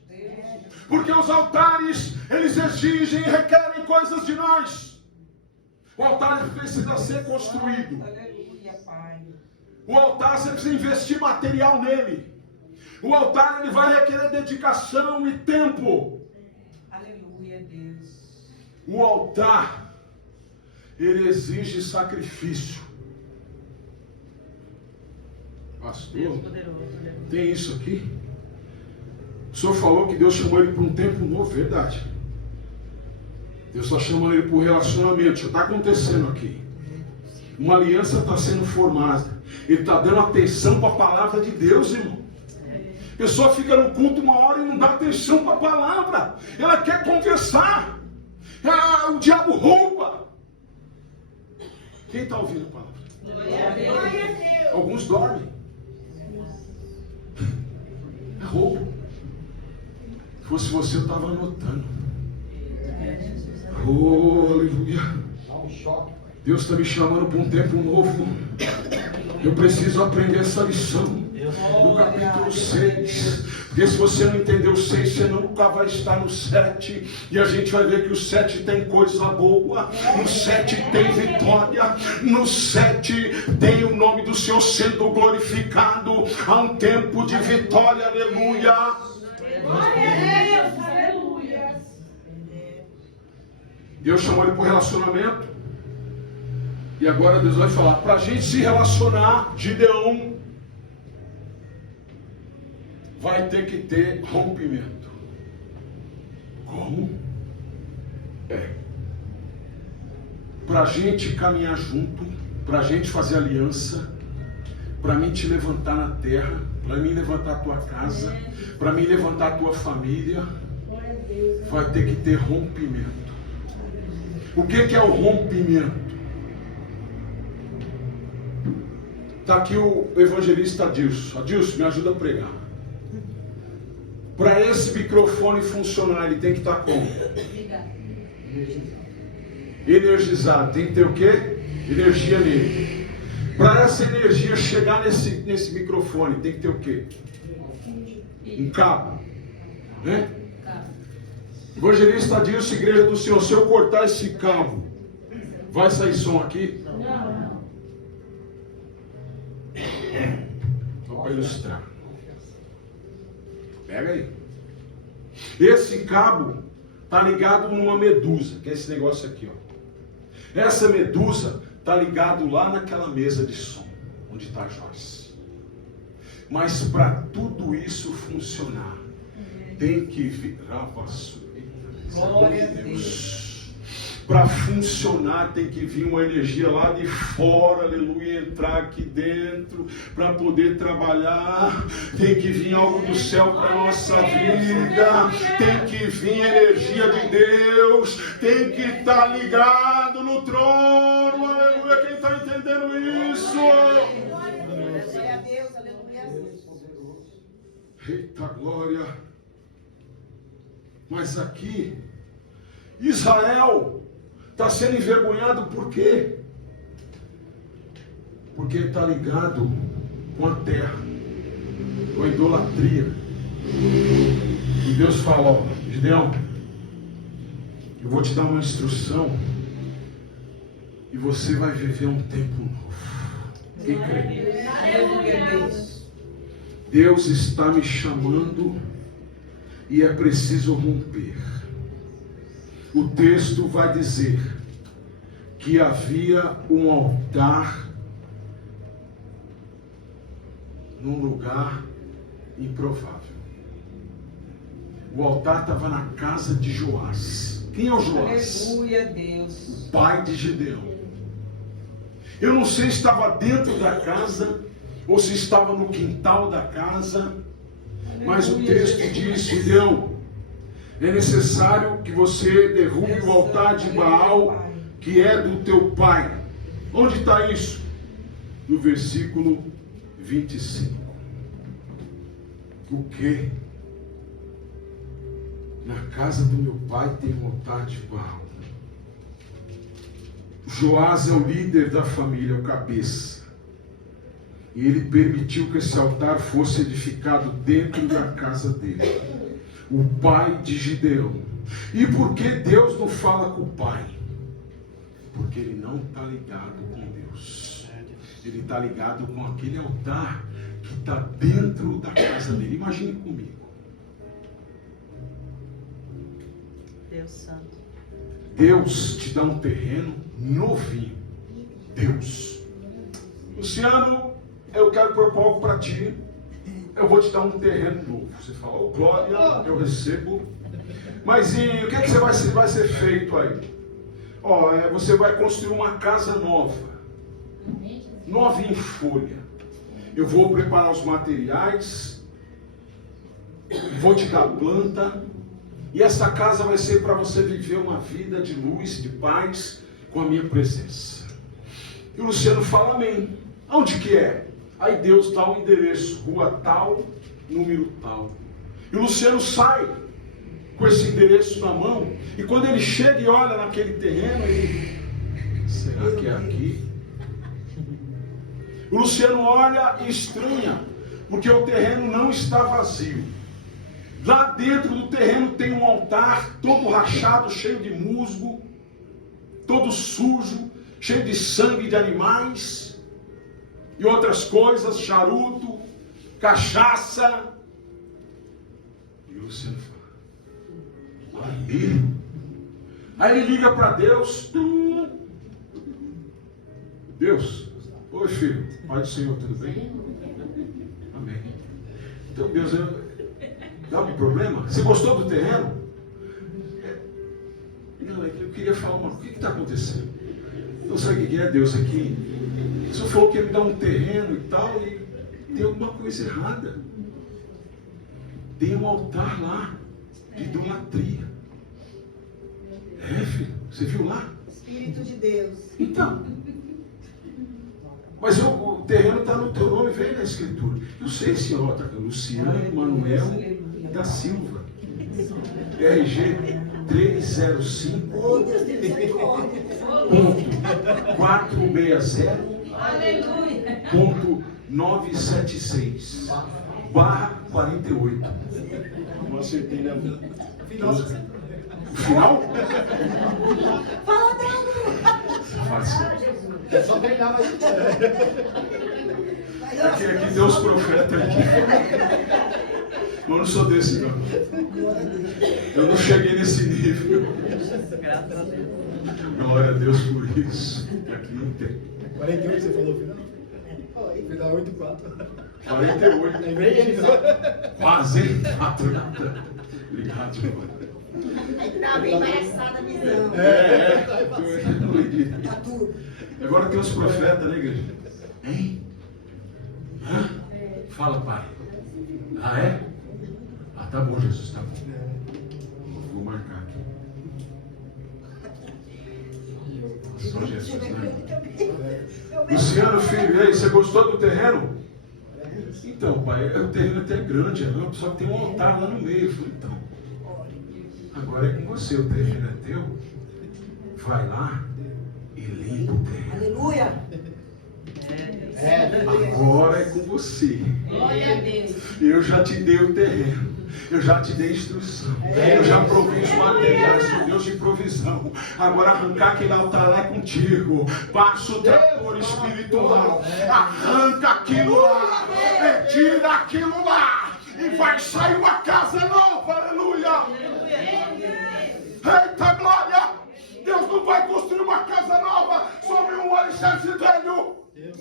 porque os altares eles exigem e requerem coisas de nós. O altar precisa ser construído. Aleluia, Pai. O altar você precisa investir material nele. O altar ele vai requerer dedicação e tempo. Aleluia, Deus. O altar ele exige sacrifício. Pastor, tem isso aqui? O senhor falou que Deus chamou ele para um tempo novo, verdade. Deus está chamando ele para o relacionamento. Isso está acontecendo aqui. Uma aliança está sendo formada. Ele está dando atenção para a palavra de Deus, irmão. A pessoa fica no culto uma hora e não dá atenção para a palavra. Ela quer conversar. O diabo rouba. Quem está ouvindo a palavra? Glória a Deus. Alguns dormem. É roubo. Se fosse você, eu estava anotando. Oh, aleluia. Dá um choque, Pai. Deus está me chamando para um tempo novo. Eu preciso aprender essa lição do capítulo 6. Porque se você não entender o 6, você nunca vai estar no 7. E a gente vai ver que o 7 tem coisa boa. No 7 tem vitória. No 7 tem o nome do Senhor sendo glorificado. Há um tempo de vitória, aleluia. Glória a Deus. Aleluia. Deus chamou ele para o relacionamento. E agora Deus vai falar, para a gente se relacionar, Gideão vai ter que ter rompimento. Como? Para a gente caminhar junto, para a gente fazer aliança, para mim te levantar na terra, para mim levantar a tua casa, para mim levantar a tua família, vai ter que ter rompimento. O que é o rompimento? Está aqui o evangelista Adilson. Adilson, me ajuda a pregar. Para esse microfone funcionar, ele tem que estar como? Energizado. Tem que ter o quê? Energia nele. Para essa energia chegar nesse microfone, tem que ter o quê? Um cabo. Né? Evangelista Adilson, igreja do Senhor, se eu cortar esse cabo, vai sair som aqui? Não. Só para ilustrar. Pega aí. Esse cabo está ligado numa medusa, que é esse negócio aqui, ó. Essa medusa está ligado lá naquela mesa de som, onde está a Joyce. Mas para tudo isso funcionar, tem que vir. Glória a Deus. Para funcionar, tem que vir uma energia lá de fora, aleluia, entrar aqui dentro, para poder trabalhar. Tem que vir algo do céu para a nossa vida. Tem que vir energia de Deus. Tem que estar ligado no trono, aleluia. Quem está entendendo isso? Glória a Deus, aleluia. Eita glória! Mas aqui, Israel está sendo envergonhado por quê? Porque está ligado com a terra, com a idolatria. E Deus fala, ó, Gideão, eu vou te dar uma instrução e você vai viver um tempo novo. Quem crê? Aleluia a Deus. Deus está me chamando e é preciso romper. O texto vai dizer que havia um altar num lugar improvável. O altar estava na casa de Joás. Quem é o Joás? Aleluia a Deus. O pai de Gideão. Eu não sei se estava dentro da casa ou se estava no quintal da casa, mas o texto diz, Gideão, é necessário que você derrube o altar de Baal, que é do teu pai. Onde está isso? No versículo 25. O quê? Na casa do meu pai tem um altar de Baal. Joás é o líder da família, o cabeça. E ele permitiu que esse altar fosse edificado dentro da casa dele. O pai de Gideão. E por que Deus não fala com o pai? Porque ele não está ligado com Deus. Ele está ligado com aquele altar que está dentro da casa dele. Imagine comigo. Deus Santo. Deus te dá um terreno novinho. Deus. Luciano, eu quero propor algo para ti. Eu vou te dar um terreno novo. Você fala, oh, glória, eu recebo. Mas e o que, é que vai ser feito aí? Você vai construir uma casa nova. Nova em folha. Eu vou preparar os materiais. Vou te dar planta. E essa casa vai ser para você viver uma vida de luz, de paz, com a minha presença. E o Luciano fala amém. Onde que é? Aí Deus dá um endereço, rua tal, número tal. E o Luciano sai com esse endereço na mão. E quando ele chega e olha naquele terreno, ele... Será que é aqui? O Luciano olha e estranha, porque o terreno não está vazio. Lá dentro do terreno tem um altar todo rachado, cheio de musgo, todo sujo, cheio de sangue de animais e outras coisas, charuto, cachaça. E o Luciano fala, ali. Aí ele liga para Deus. Deus, oi filho, pai do Senhor, tudo bem? Amém. Então Deus, dá algum problema? Você gostou do terreno? Não, eu queria falar o que está acontecendo? Não sabe o que é, Deus, aqui? O senhor falou que ia me dar um terreno e tal, e tem alguma coisa errada. Tem um altar lá, de idolatria. É, filho, você viu lá? Espírito de Deus. Então, mas o terreno está no teu nome, vem na escritura. Eu sei, senhor, está Luciano Manuel da Silva, RG 305 ponto 976 /48. Não acertei na final. Final? Fala dela. Fácil. É só treinar mais. Aqui Deus profeta aqui. Eu não sou desse, não. Eu não cheguei nesse nível. Graças a Deus. Glória a Deus por isso. Aqui não tem. 48 você falou, final? Final 8-4. 48. Lembrei ele. Quase 4. Obrigado, irmão. Aí que tava bem embaraçada a visão. É. Tá tudo. Agora tem os profetas, né, igreja? Hein? Hã? Fala, pai. Ah, é? Ah, tá bom, Jesus, tá bom. Vou marcar aqui. Só Jesus, né? Luciano, filho, e aí, você gostou do terreno? Então, pai, o terreno até é grande, só que tem um altar lá no meio. Eu falei, então, agora é com você, o terreno é teu. Vai lá e limpa o terreno. Aleluia. Agora é com você. Glória a Deus. Eu já te dei o terreno. Eu já te dei instrução. Eu já provi os materiais. Sou Deus de provisão. Agora arrancar aquele altar lá é contigo. Passa o trator espiritual. Arranca aquilo lá. Retira aquilo lá. E vai sair uma casa nova. Aleluia. Eita glória. Deus não vai construir uma casa nova sobre um alicerce velho. Deus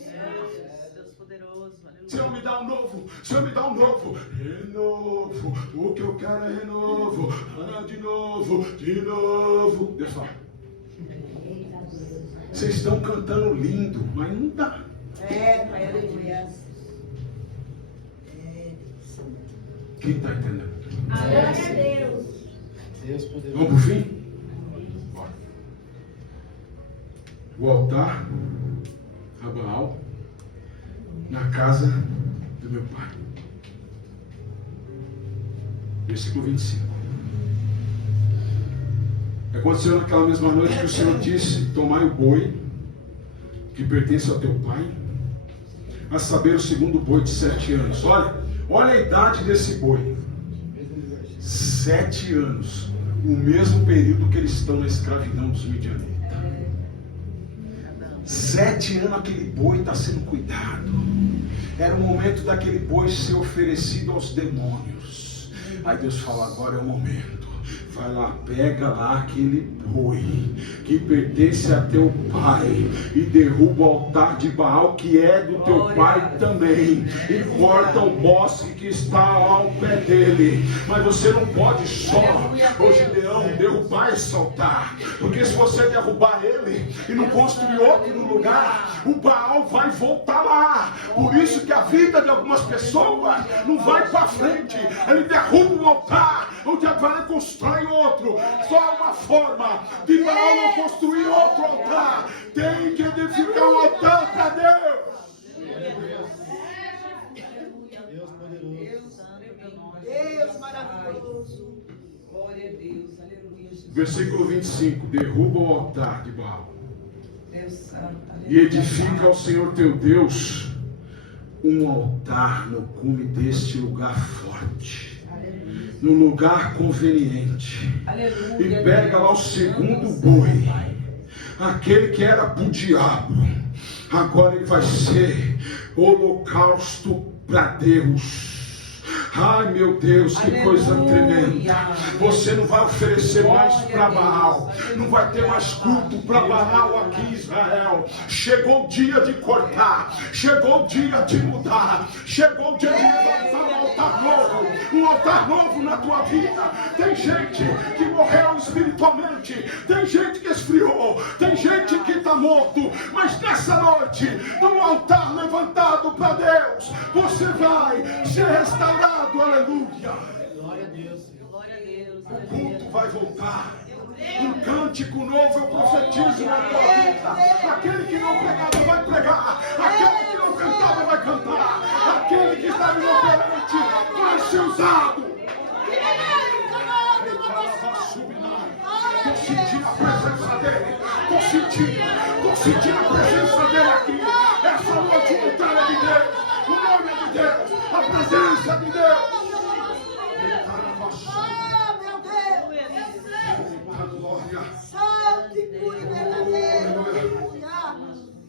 poderoso. Senhor, me dá um novo. Senhor, me dá um novo. Renovo. O que eu quero é renovo. De novo. De novo. Deus fala. Vocês estão cantando lindo, mas não dá. Pai, aleluia. Quem está entendendo? Glória a Deus. Deus poderoso. Vamos pro fim? Bora. O altar a Baal na casa do meu pai. Versículo 25. Aconteceu naquela mesma noite que o Senhor disse: tomai o boi que pertence ao teu pai, a saber, o segundo boi de 7 anos. Olha a idade desse boi. 7 anos. O mesmo período que eles estão na escravidão dos midianitas. 7 anos aquele boi está sendo cuidado. Era o momento daquele boi ser oferecido aos demônios. Aí Deus fala: agora é o momento. Vai lá, pega lá aquele boi que pertence a teu pai e derruba o altar de Baal que é do teu pai também, e corta o bosque que está ao pé dele. Mas você não pode só, ô Gideão, derrubar esse altar, porque se você derrubar ele e não construir outro no lugar, o Baal vai voltar lá. Por isso que a vida de algumas pessoas não vai para frente. Ele derruba um altar, o diabo constrói outro. Só uma forma de Baal não construir outro altar. Tem que edificar um altar para Deus. Deus poderoso. Deus maravilhoso. Glória a Deus. Aleluia. Versículo 25. Derruba o altar de Baal Deus santo. e edifica ao Senhor teu Deus um altar no cume deste lugar forte, no lugar conveniente. Aleluia. E pega lá o segundo boi, aquele que era para o diabo, agora ele vai ser holocausto para Deus. Ai meu Deus, que coisa tremenda. Você não vai oferecer mais para Baal, não vai ter mais culto para Baal aqui em Israel. Chegou o dia de cortar, chegou o dia de mudar, chegou o dia de levantar um altar novo na tua vida. Tem gente que morreu espiritualmente, tem gente que esfriou, tem gente que está morto, mas nessa noite, num altar levantado para Deus, você vai ser restaurado. Aleluia. Glória a Deus. Glória a Deus. O culto vai voltar. Um cântico novo eu profetizo na tua vida. Aquele que não pregava vai pregar. Aquele que não cantava vai cantar. Aquele que estava inoperante vai ser usado. Estou sentindo a presença dele. Estou sentindo a presença dele aqui. Essa noite o altar é de Deus. O nome é de Deus. A presença de Deus. Oh, meu Deus. Glória. Santo e puro e verdadeiro. Aleluia.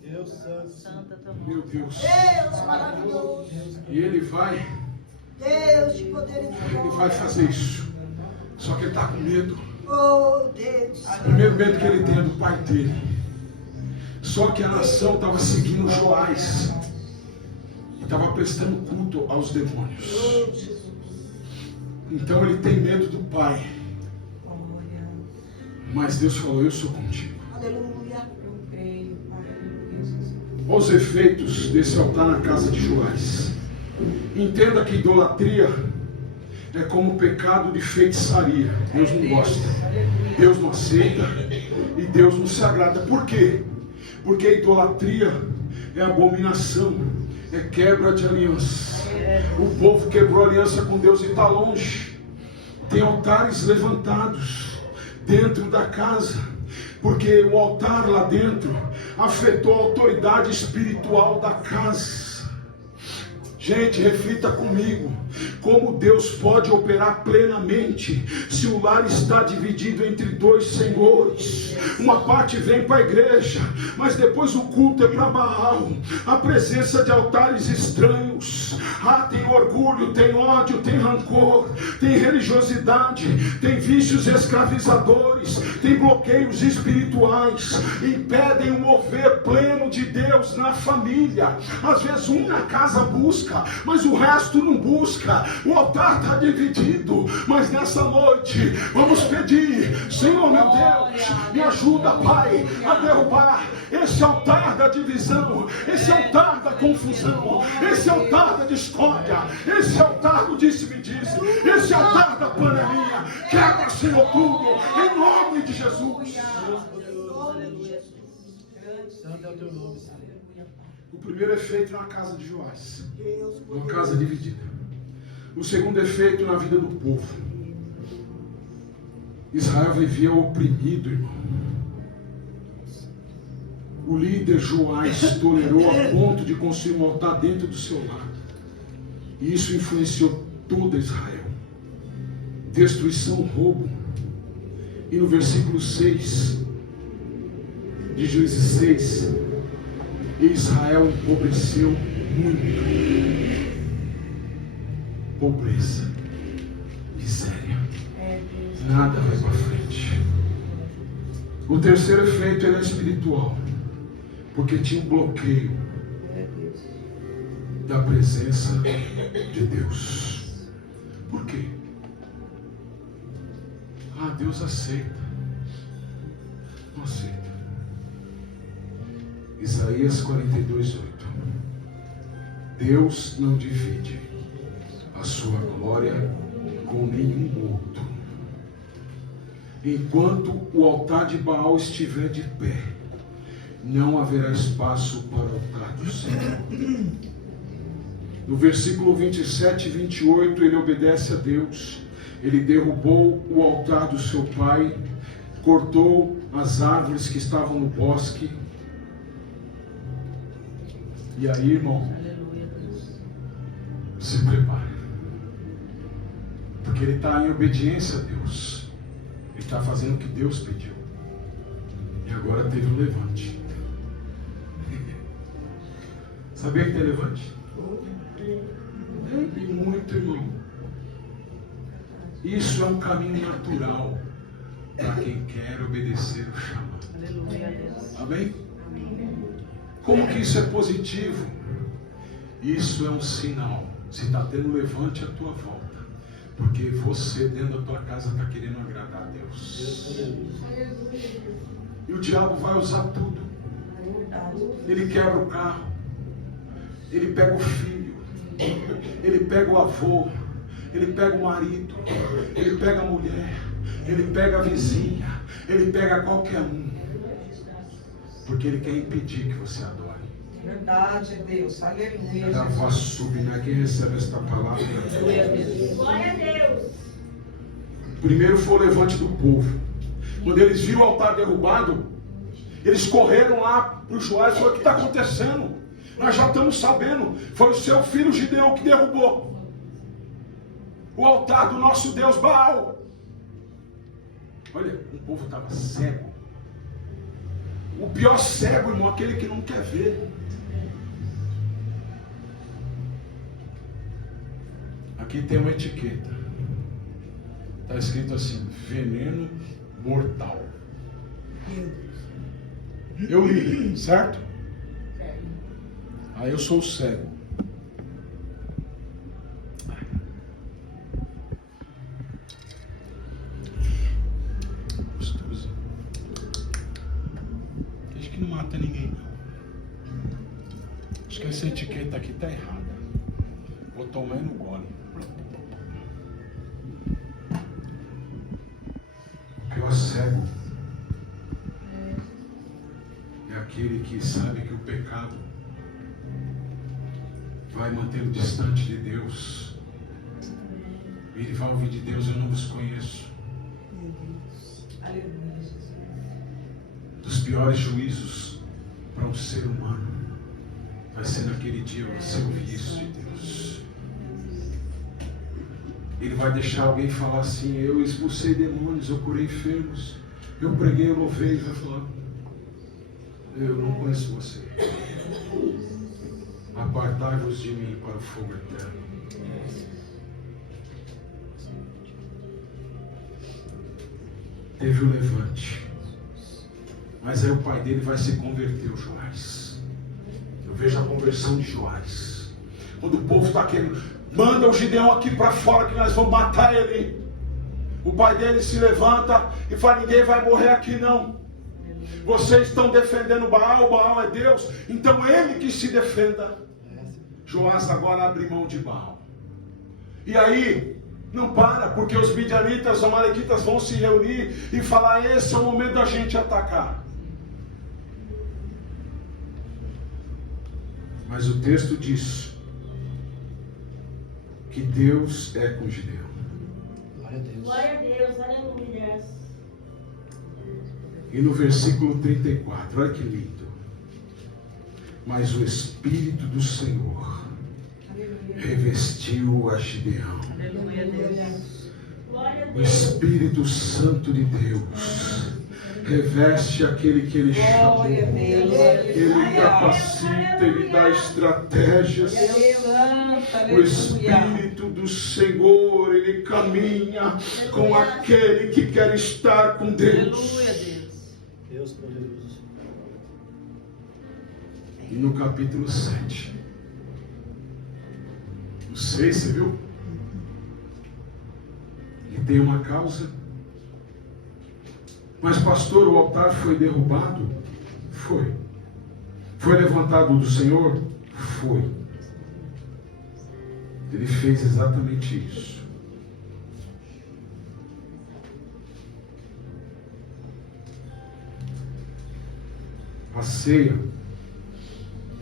Deus santo. Santa também. Meu Deus. Deus maravilhoso. E ele vai Deus de poder e de Ele glória. vai fazer isso. Só que ele está com medo. Oh, Deus. O primeiro medo que ele tem é do pai dele. Só que a nação estava seguindo Joás. E estava prestando culto aos demônios. Oh, Jesus. Então ele tem medo do pai. Glória. Mas Deus falou, eu sou contigo. Aleluia. Eu creio, Pai. Jesus. Olha os efeitos desse altar na casa de Joás. Entenda que idolatria é como pecado de feitiçaria. Deus não gosta. Deus não aceita. E Deus não se agrada. Por quê? Porque a idolatria é abominação. É quebra de aliança. O povo quebrou aliança com Deus e está longe. Tem altares levantados dentro da casa. Porque o altar lá dentro afetou a autoridade espiritual da casa. Gente, reflita comigo. Como Deus pode operar plenamente se o lar está dividido entre dois senhores? Uma parte vem para a igreja, mas depois o culto é para Baal. A presença de altares estranhos. Tem orgulho, tem ódio, tem rancor, tem religiosidade, tem vícios escravizadores, tem bloqueios espirituais, impedem o mover pleno de Deus na família. Às vezes um na casa busca, mas o resto não busca. O altar está dividido, mas nessa noite vamos pedir: Senhor meu Deus, me ajuda, Pai, a derrubar esse altar da divisão, esse altar da confusão, esse altar da discórdia, esse altar do disse-me-disse, esse altar da panelinha. Quebra, Senhor, tudo, em nome de Jesus. Santo é o teu nome, Senhor. O primeiro efeito na casa de Joás, Deus, uma casa dividida. O segundo efeito na vida do povo. Israel vivia oprimido, irmão. O líder Joás tolerou a ponto de construir um altar dentro do seu lar. E isso influenciou toda Israel. Destruição, roubo. E no versículo 6 de Juízes 6, Israel empobreceu muito. Pobreza, miséria, nada vai para frente. O terceiro efeito ele é espiritual, porque tinha um bloqueio da presença de Deus. Por quê? Deus aceita. Não aceita. Isaías 42:8. Deus não divide a sua glória com nenhum outro. Enquanto o altar de Baal estiver de pé, não haverá espaço para o altar do Senhor. No versículo 27 e 28, ele obedece a Deus. Ele derrubou o altar do seu pai, cortou as árvores que estavam no bosque. E aí, irmão, se prepare. Porque ele está em obediência a Deus. Ele está fazendo o que Deus pediu. E agora teve um levante. Sabia que tem levante? E muito, irmão. Isso é um caminho natural para quem quer obedecer o chamado. Aleluia. Amém? Como que isso é positivo? Isso é um sinal. Se está tendo levante à tua volta, porque você dentro da tua casa está querendo agradar a Deus. E o diabo vai usar tudo. Ele quebra o carro, ele pega o filho, ele pega o avô, ele pega o marido, ele pega a mulher, ele pega a vizinha, ele pega qualquer um, porque ele quer impedir que você adore. Verdade, Deus. Aleluia. Da voz subir, né? Quem recebe esta palavra? glória a Deus. Primeiro foi o levante do povo. Quando eles viram o altar derrubado, eles correram lá para o Joás e falaram: o que está acontecendo? Nós já estamos sabendo. Foi o seu filho Gideão que derrubou o altar do nosso Deus Baal. Olha, o povo estava cego. O pior cego, irmão, aquele que não quer ver. A Aqui tem uma etiqueta. Está escrito assim: veneno mortal. Eu li, certo? Aí eu sou o cego. Gostoso. Acho que não mata ninguém, não. Acho que essa etiqueta aqui tá errada. Vou tomar no gole. O pior cego é aquele que sabe que o pecado vai mantê-lo distante de Deus. Ele vai ouvir de Deus: eu não vos conheço. Aleluia, Jesus. Dos piores juízos para um ser humano vai ser naquele dia você ouvir isso de Deus. Ele vai deixar alguém falar assim: eu expulsei demônios, eu curei enfermos, eu preguei, eu louvei. Ele vai falar: eu não conheço você. Apartai-vos de mim para o fogo eterno. Teve o levante, mas aí o pai dele vai se converter, o Joás. Eu vejo a conversão de Joás. Quando o povo está querendo: manda o Gideão aqui para fora que nós vamos matar ele. O pai dele se levanta e fala: ninguém vai morrer aqui não. Vocês estão defendendo Baal, Baal é Deus, então ele que se defenda. Joás agora abre mão de Baal. E aí, não para, porque os midianitas, os amalequitas vão se reunir e falar: esse é o momento da gente atacar. Mas o texto diz que Deus é com Gideão. Glória a Deus. Glória a Deus, aleluia. E no versículo 34, olha que lindo. Mas o Espírito do Senhor revestiu a Gideão. Aleluia, Deus. Glória a O Deus. Espírito Santo de Deus reveste aquele que ele chamou. Glória a Deus. Ele capacita, ele dá estratégias. O Espírito do Senhor, ele caminha com aquele que quer estar com Deus. Deus poderoso. E no capítulo 7, o 6, você viu? Ele tem uma causa. Mas pastor, o altar foi derrubado? Foi. Foi levantado do Senhor? Foi. Ele fez exatamente isso. A ceia,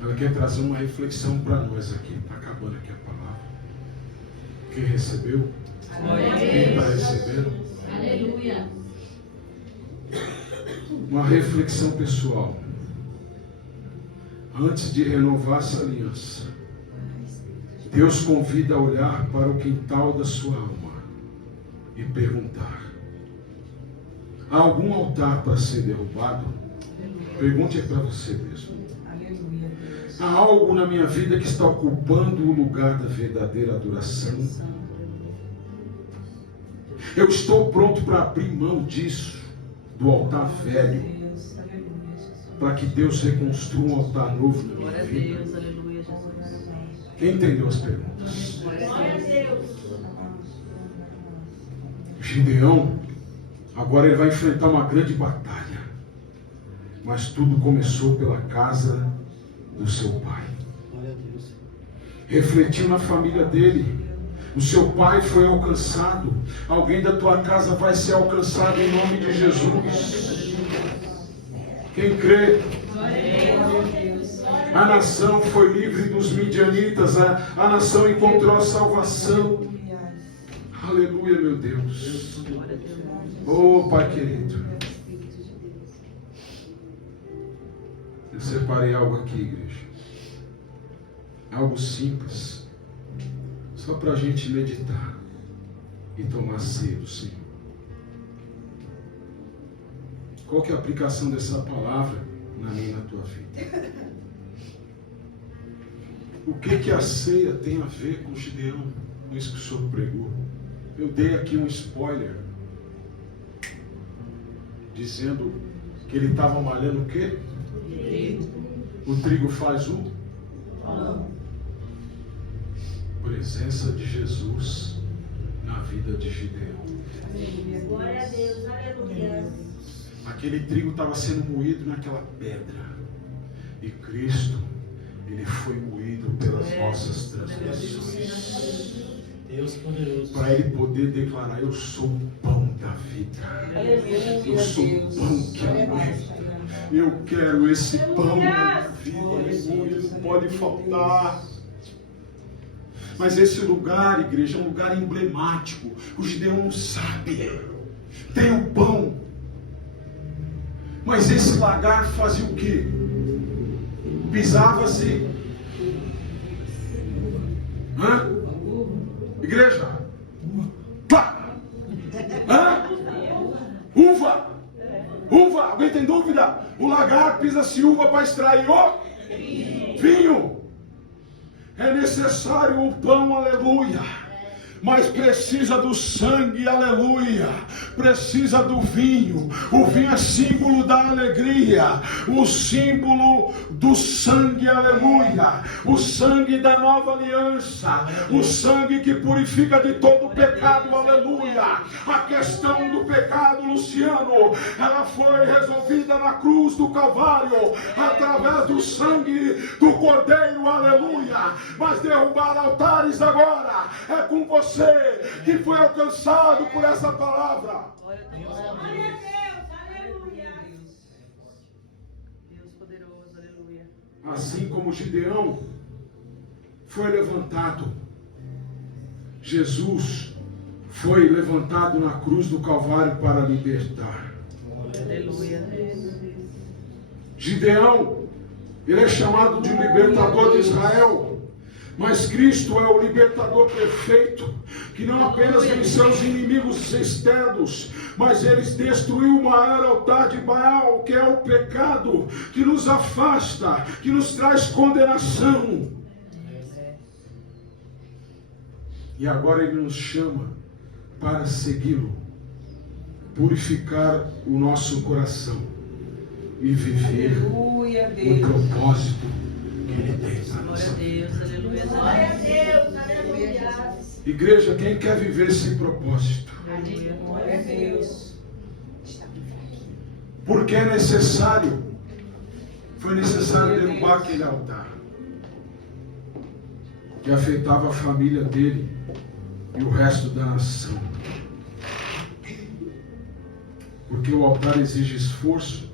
ela quer trazer uma reflexão para nós aqui. Está acabando aqui a palavra. Quem recebeu? Quem está recebendo? Aleluia. Uma reflexão pessoal. Antes de renovar essa aliança, Deus convida a olhar para o quintal da sua alma e perguntar: há algum altar para ser derrubado? Pergunte para você mesmo. Aleluia, Deus. Há algo na minha vida que está ocupando o lugar da verdadeira adoração? Eu estou pronto para abrir mão disso, do altar velho, Deus, aleluia, Jesus. para que Deus reconstrua um altar novo na minha vida? Aleluia, Jesus. Quem entendeu as perguntas? Glória a Deus. Gideão, agora ele vai enfrentar uma grande batalha. Mas tudo começou pela casa do seu pai. Glória a Deus. Refletiu na família dele. O seu pai foi alcançado. Alguém da tua casa vai ser alcançado em nome de Jesus. Quem crê? A nação foi livre dos midianitas. A nação encontrou a salvação. Aleluia, meu Deus. Oh, Pai querido. Eu separei algo aqui, igreja. Algo simples. Só para a gente meditar e tomar ceia do Senhor. Qual que é a aplicação dessa palavra na minha e na tua vida? O que a ceia tem a ver com Gideão? com isso que o senhor pregou. Eu dei aqui um spoiler, dizendo que ele estava malhando o quê? O trigo faz o presença de Jesus na vida de Gideão. Glória a Deus, aleluia. Aquele trigo estava sendo moído naquela pedra. E Cristo, Ele foi moído pelas nossas transgressões. Deus poderoso. Para Ele poder declarar: eu sou o pão da vida. Eu sou o pão que alimenta. Eu quero esse pão da vida. Aleluia. Não pode faltar. Mas esse lugar, igreja, é um lugar emblemático. O Gideão não sabe. Tem o pão. Mas esse lagar fazia o quê? Pisava-se. Igreja? Pá! Uva! Uva! Alguém tem dúvida? O lagar pisa-se uva para extrair o vinho. É necessário o pão, aleluia. Mas precisa do sangue, aleluia. Precisa do vinho. O vinho é símbolo da alegria. O símbolo do sangue, aleluia. O sangue da nova aliança. O sangue que purifica de todo pecado, aleluia. A questão do pecado, Luciano, ela foi resolvida na cruz do Calvário, através do sangue do Cordeiro, aleluia. Mas derrubar altares agora é com você que foi alcançado por essa palavra. Glória a Deus, aleluia. Deus poderoso, aleluia. Assim como Gideão foi levantado, Jesus foi levantado na cruz do Calvário para libertar. Aleluia. Gideão, ele é chamado de libertador de Israel. Mas Cristo é o libertador perfeito, que não apenas venceu os inimigos externos, mas ele destruiu o maior altar de Baal, que é o pecado, que nos afasta, que nos traz condenação. E agora ele nos chama para segui-lo, purificar o nosso coração e viver Aleluia, o Deus. propósito que ele tem para Glória nós. a Deus, aleluia. Glória a Deus, aleluia. Igreja, quem quer viver esse propósito? Aleluia. Glória a Deus. Porque é necessário. Foi necessário derrubar aquele altar que afetava a família dele e o resto da nação. Porque o altar exige esforço,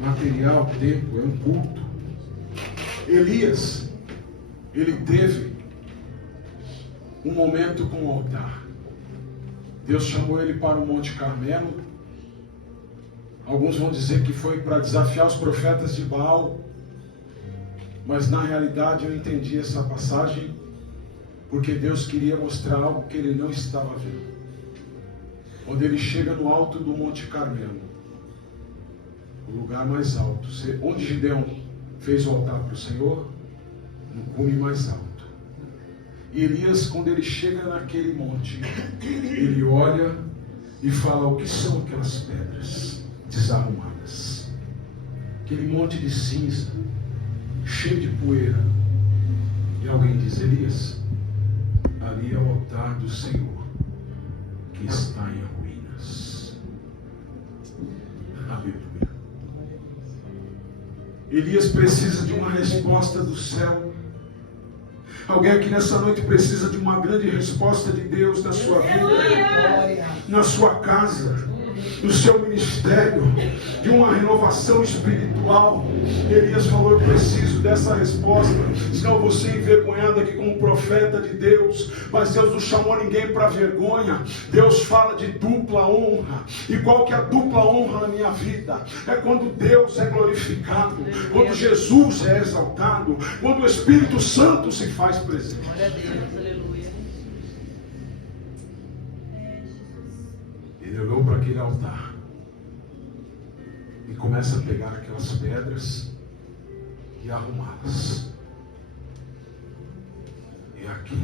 material, tempo, é um culto. Elias, ele teve um momento com o altar. Deus chamou ele para o Monte Carmelo. Alguns vão dizer que foi para desafiar os profetas de Baal, mas na realidade eu entendi essa passagem porque Deus queria mostrar algo que ele não estava vendo. Quando ele chega no alto do Monte Carmelo, o lugar mais alto, onde Gideão fez o altar para o Senhor, no cume mais alto. E Elias, quando ele chega naquele monte, ele olha e fala: o que são aquelas pedras desarrumadas? Aquele monte de cinza, cheio de poeira. E alguém diz: Elias, ali é o altar do Senhor, que está em ruínas. Aleluia. Elias precisa de uma resposta do céu. Alguém aqui nessa noite precisa de uma grande resposta de Deus na sua vida, na sua casa, no seu ministério, de uma renovação espiritual. Elias falou: eu preciso dessa resposta, senão eu vou ser envergonhado aqui como profeta de Deus. Mas Deus não chamou ninguém para vergonha. Deus fala de dupla honra. E qual que é a dupla honra na minha vida? É quando Deus é glorificado, quando Jesus é exaltado, quando o Espírito Santo se faz presente. Glória a Deus, aleluia. Ele olhou para aquele altar e começa a pegar aquelas pedras e arrumá-las. E aqui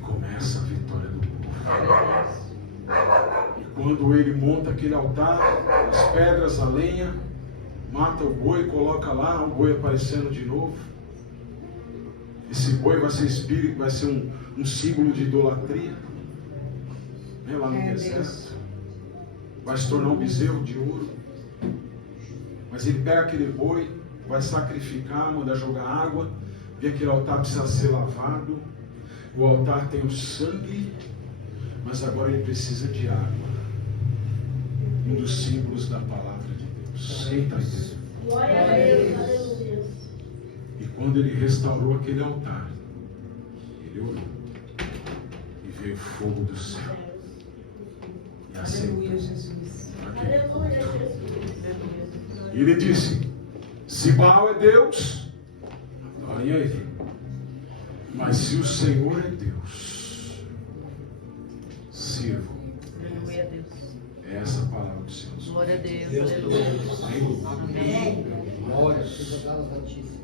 começa a vitória do povo. E quando ele monta aquele altar, as pedras, a lenha, mata o boi, coloca lá, o boi aparecendo de novo. Esse boi vai ser espírito, vai ser um símbolo de idolatria, né, lá no deserto. Vai se tornar um bezerro de ouro. Mas ele pega aquele boi, vai sacrificar, manda jogar água, vê aquele altar precisa ser lavado. O altar tem o sangue, mas agora ele precisa de água. Um dos símbolos da palavra de Deus. Senta aí. Glória a Deus, aleluia. E quando ele restaurou aquele altar, ele orou. E veio fogo do céu. E aceitou aquele Aleluia, culto. Jesus. E ele disse: se Baal é Deus, adorem a ele. Mas se o Senhor é Deus, sirvam. Aleluia, Deus. É essa a palavra do Senhor. Glória a Deus. Aleluia. Amém. Amém. Glória seja dada a Altíssimo.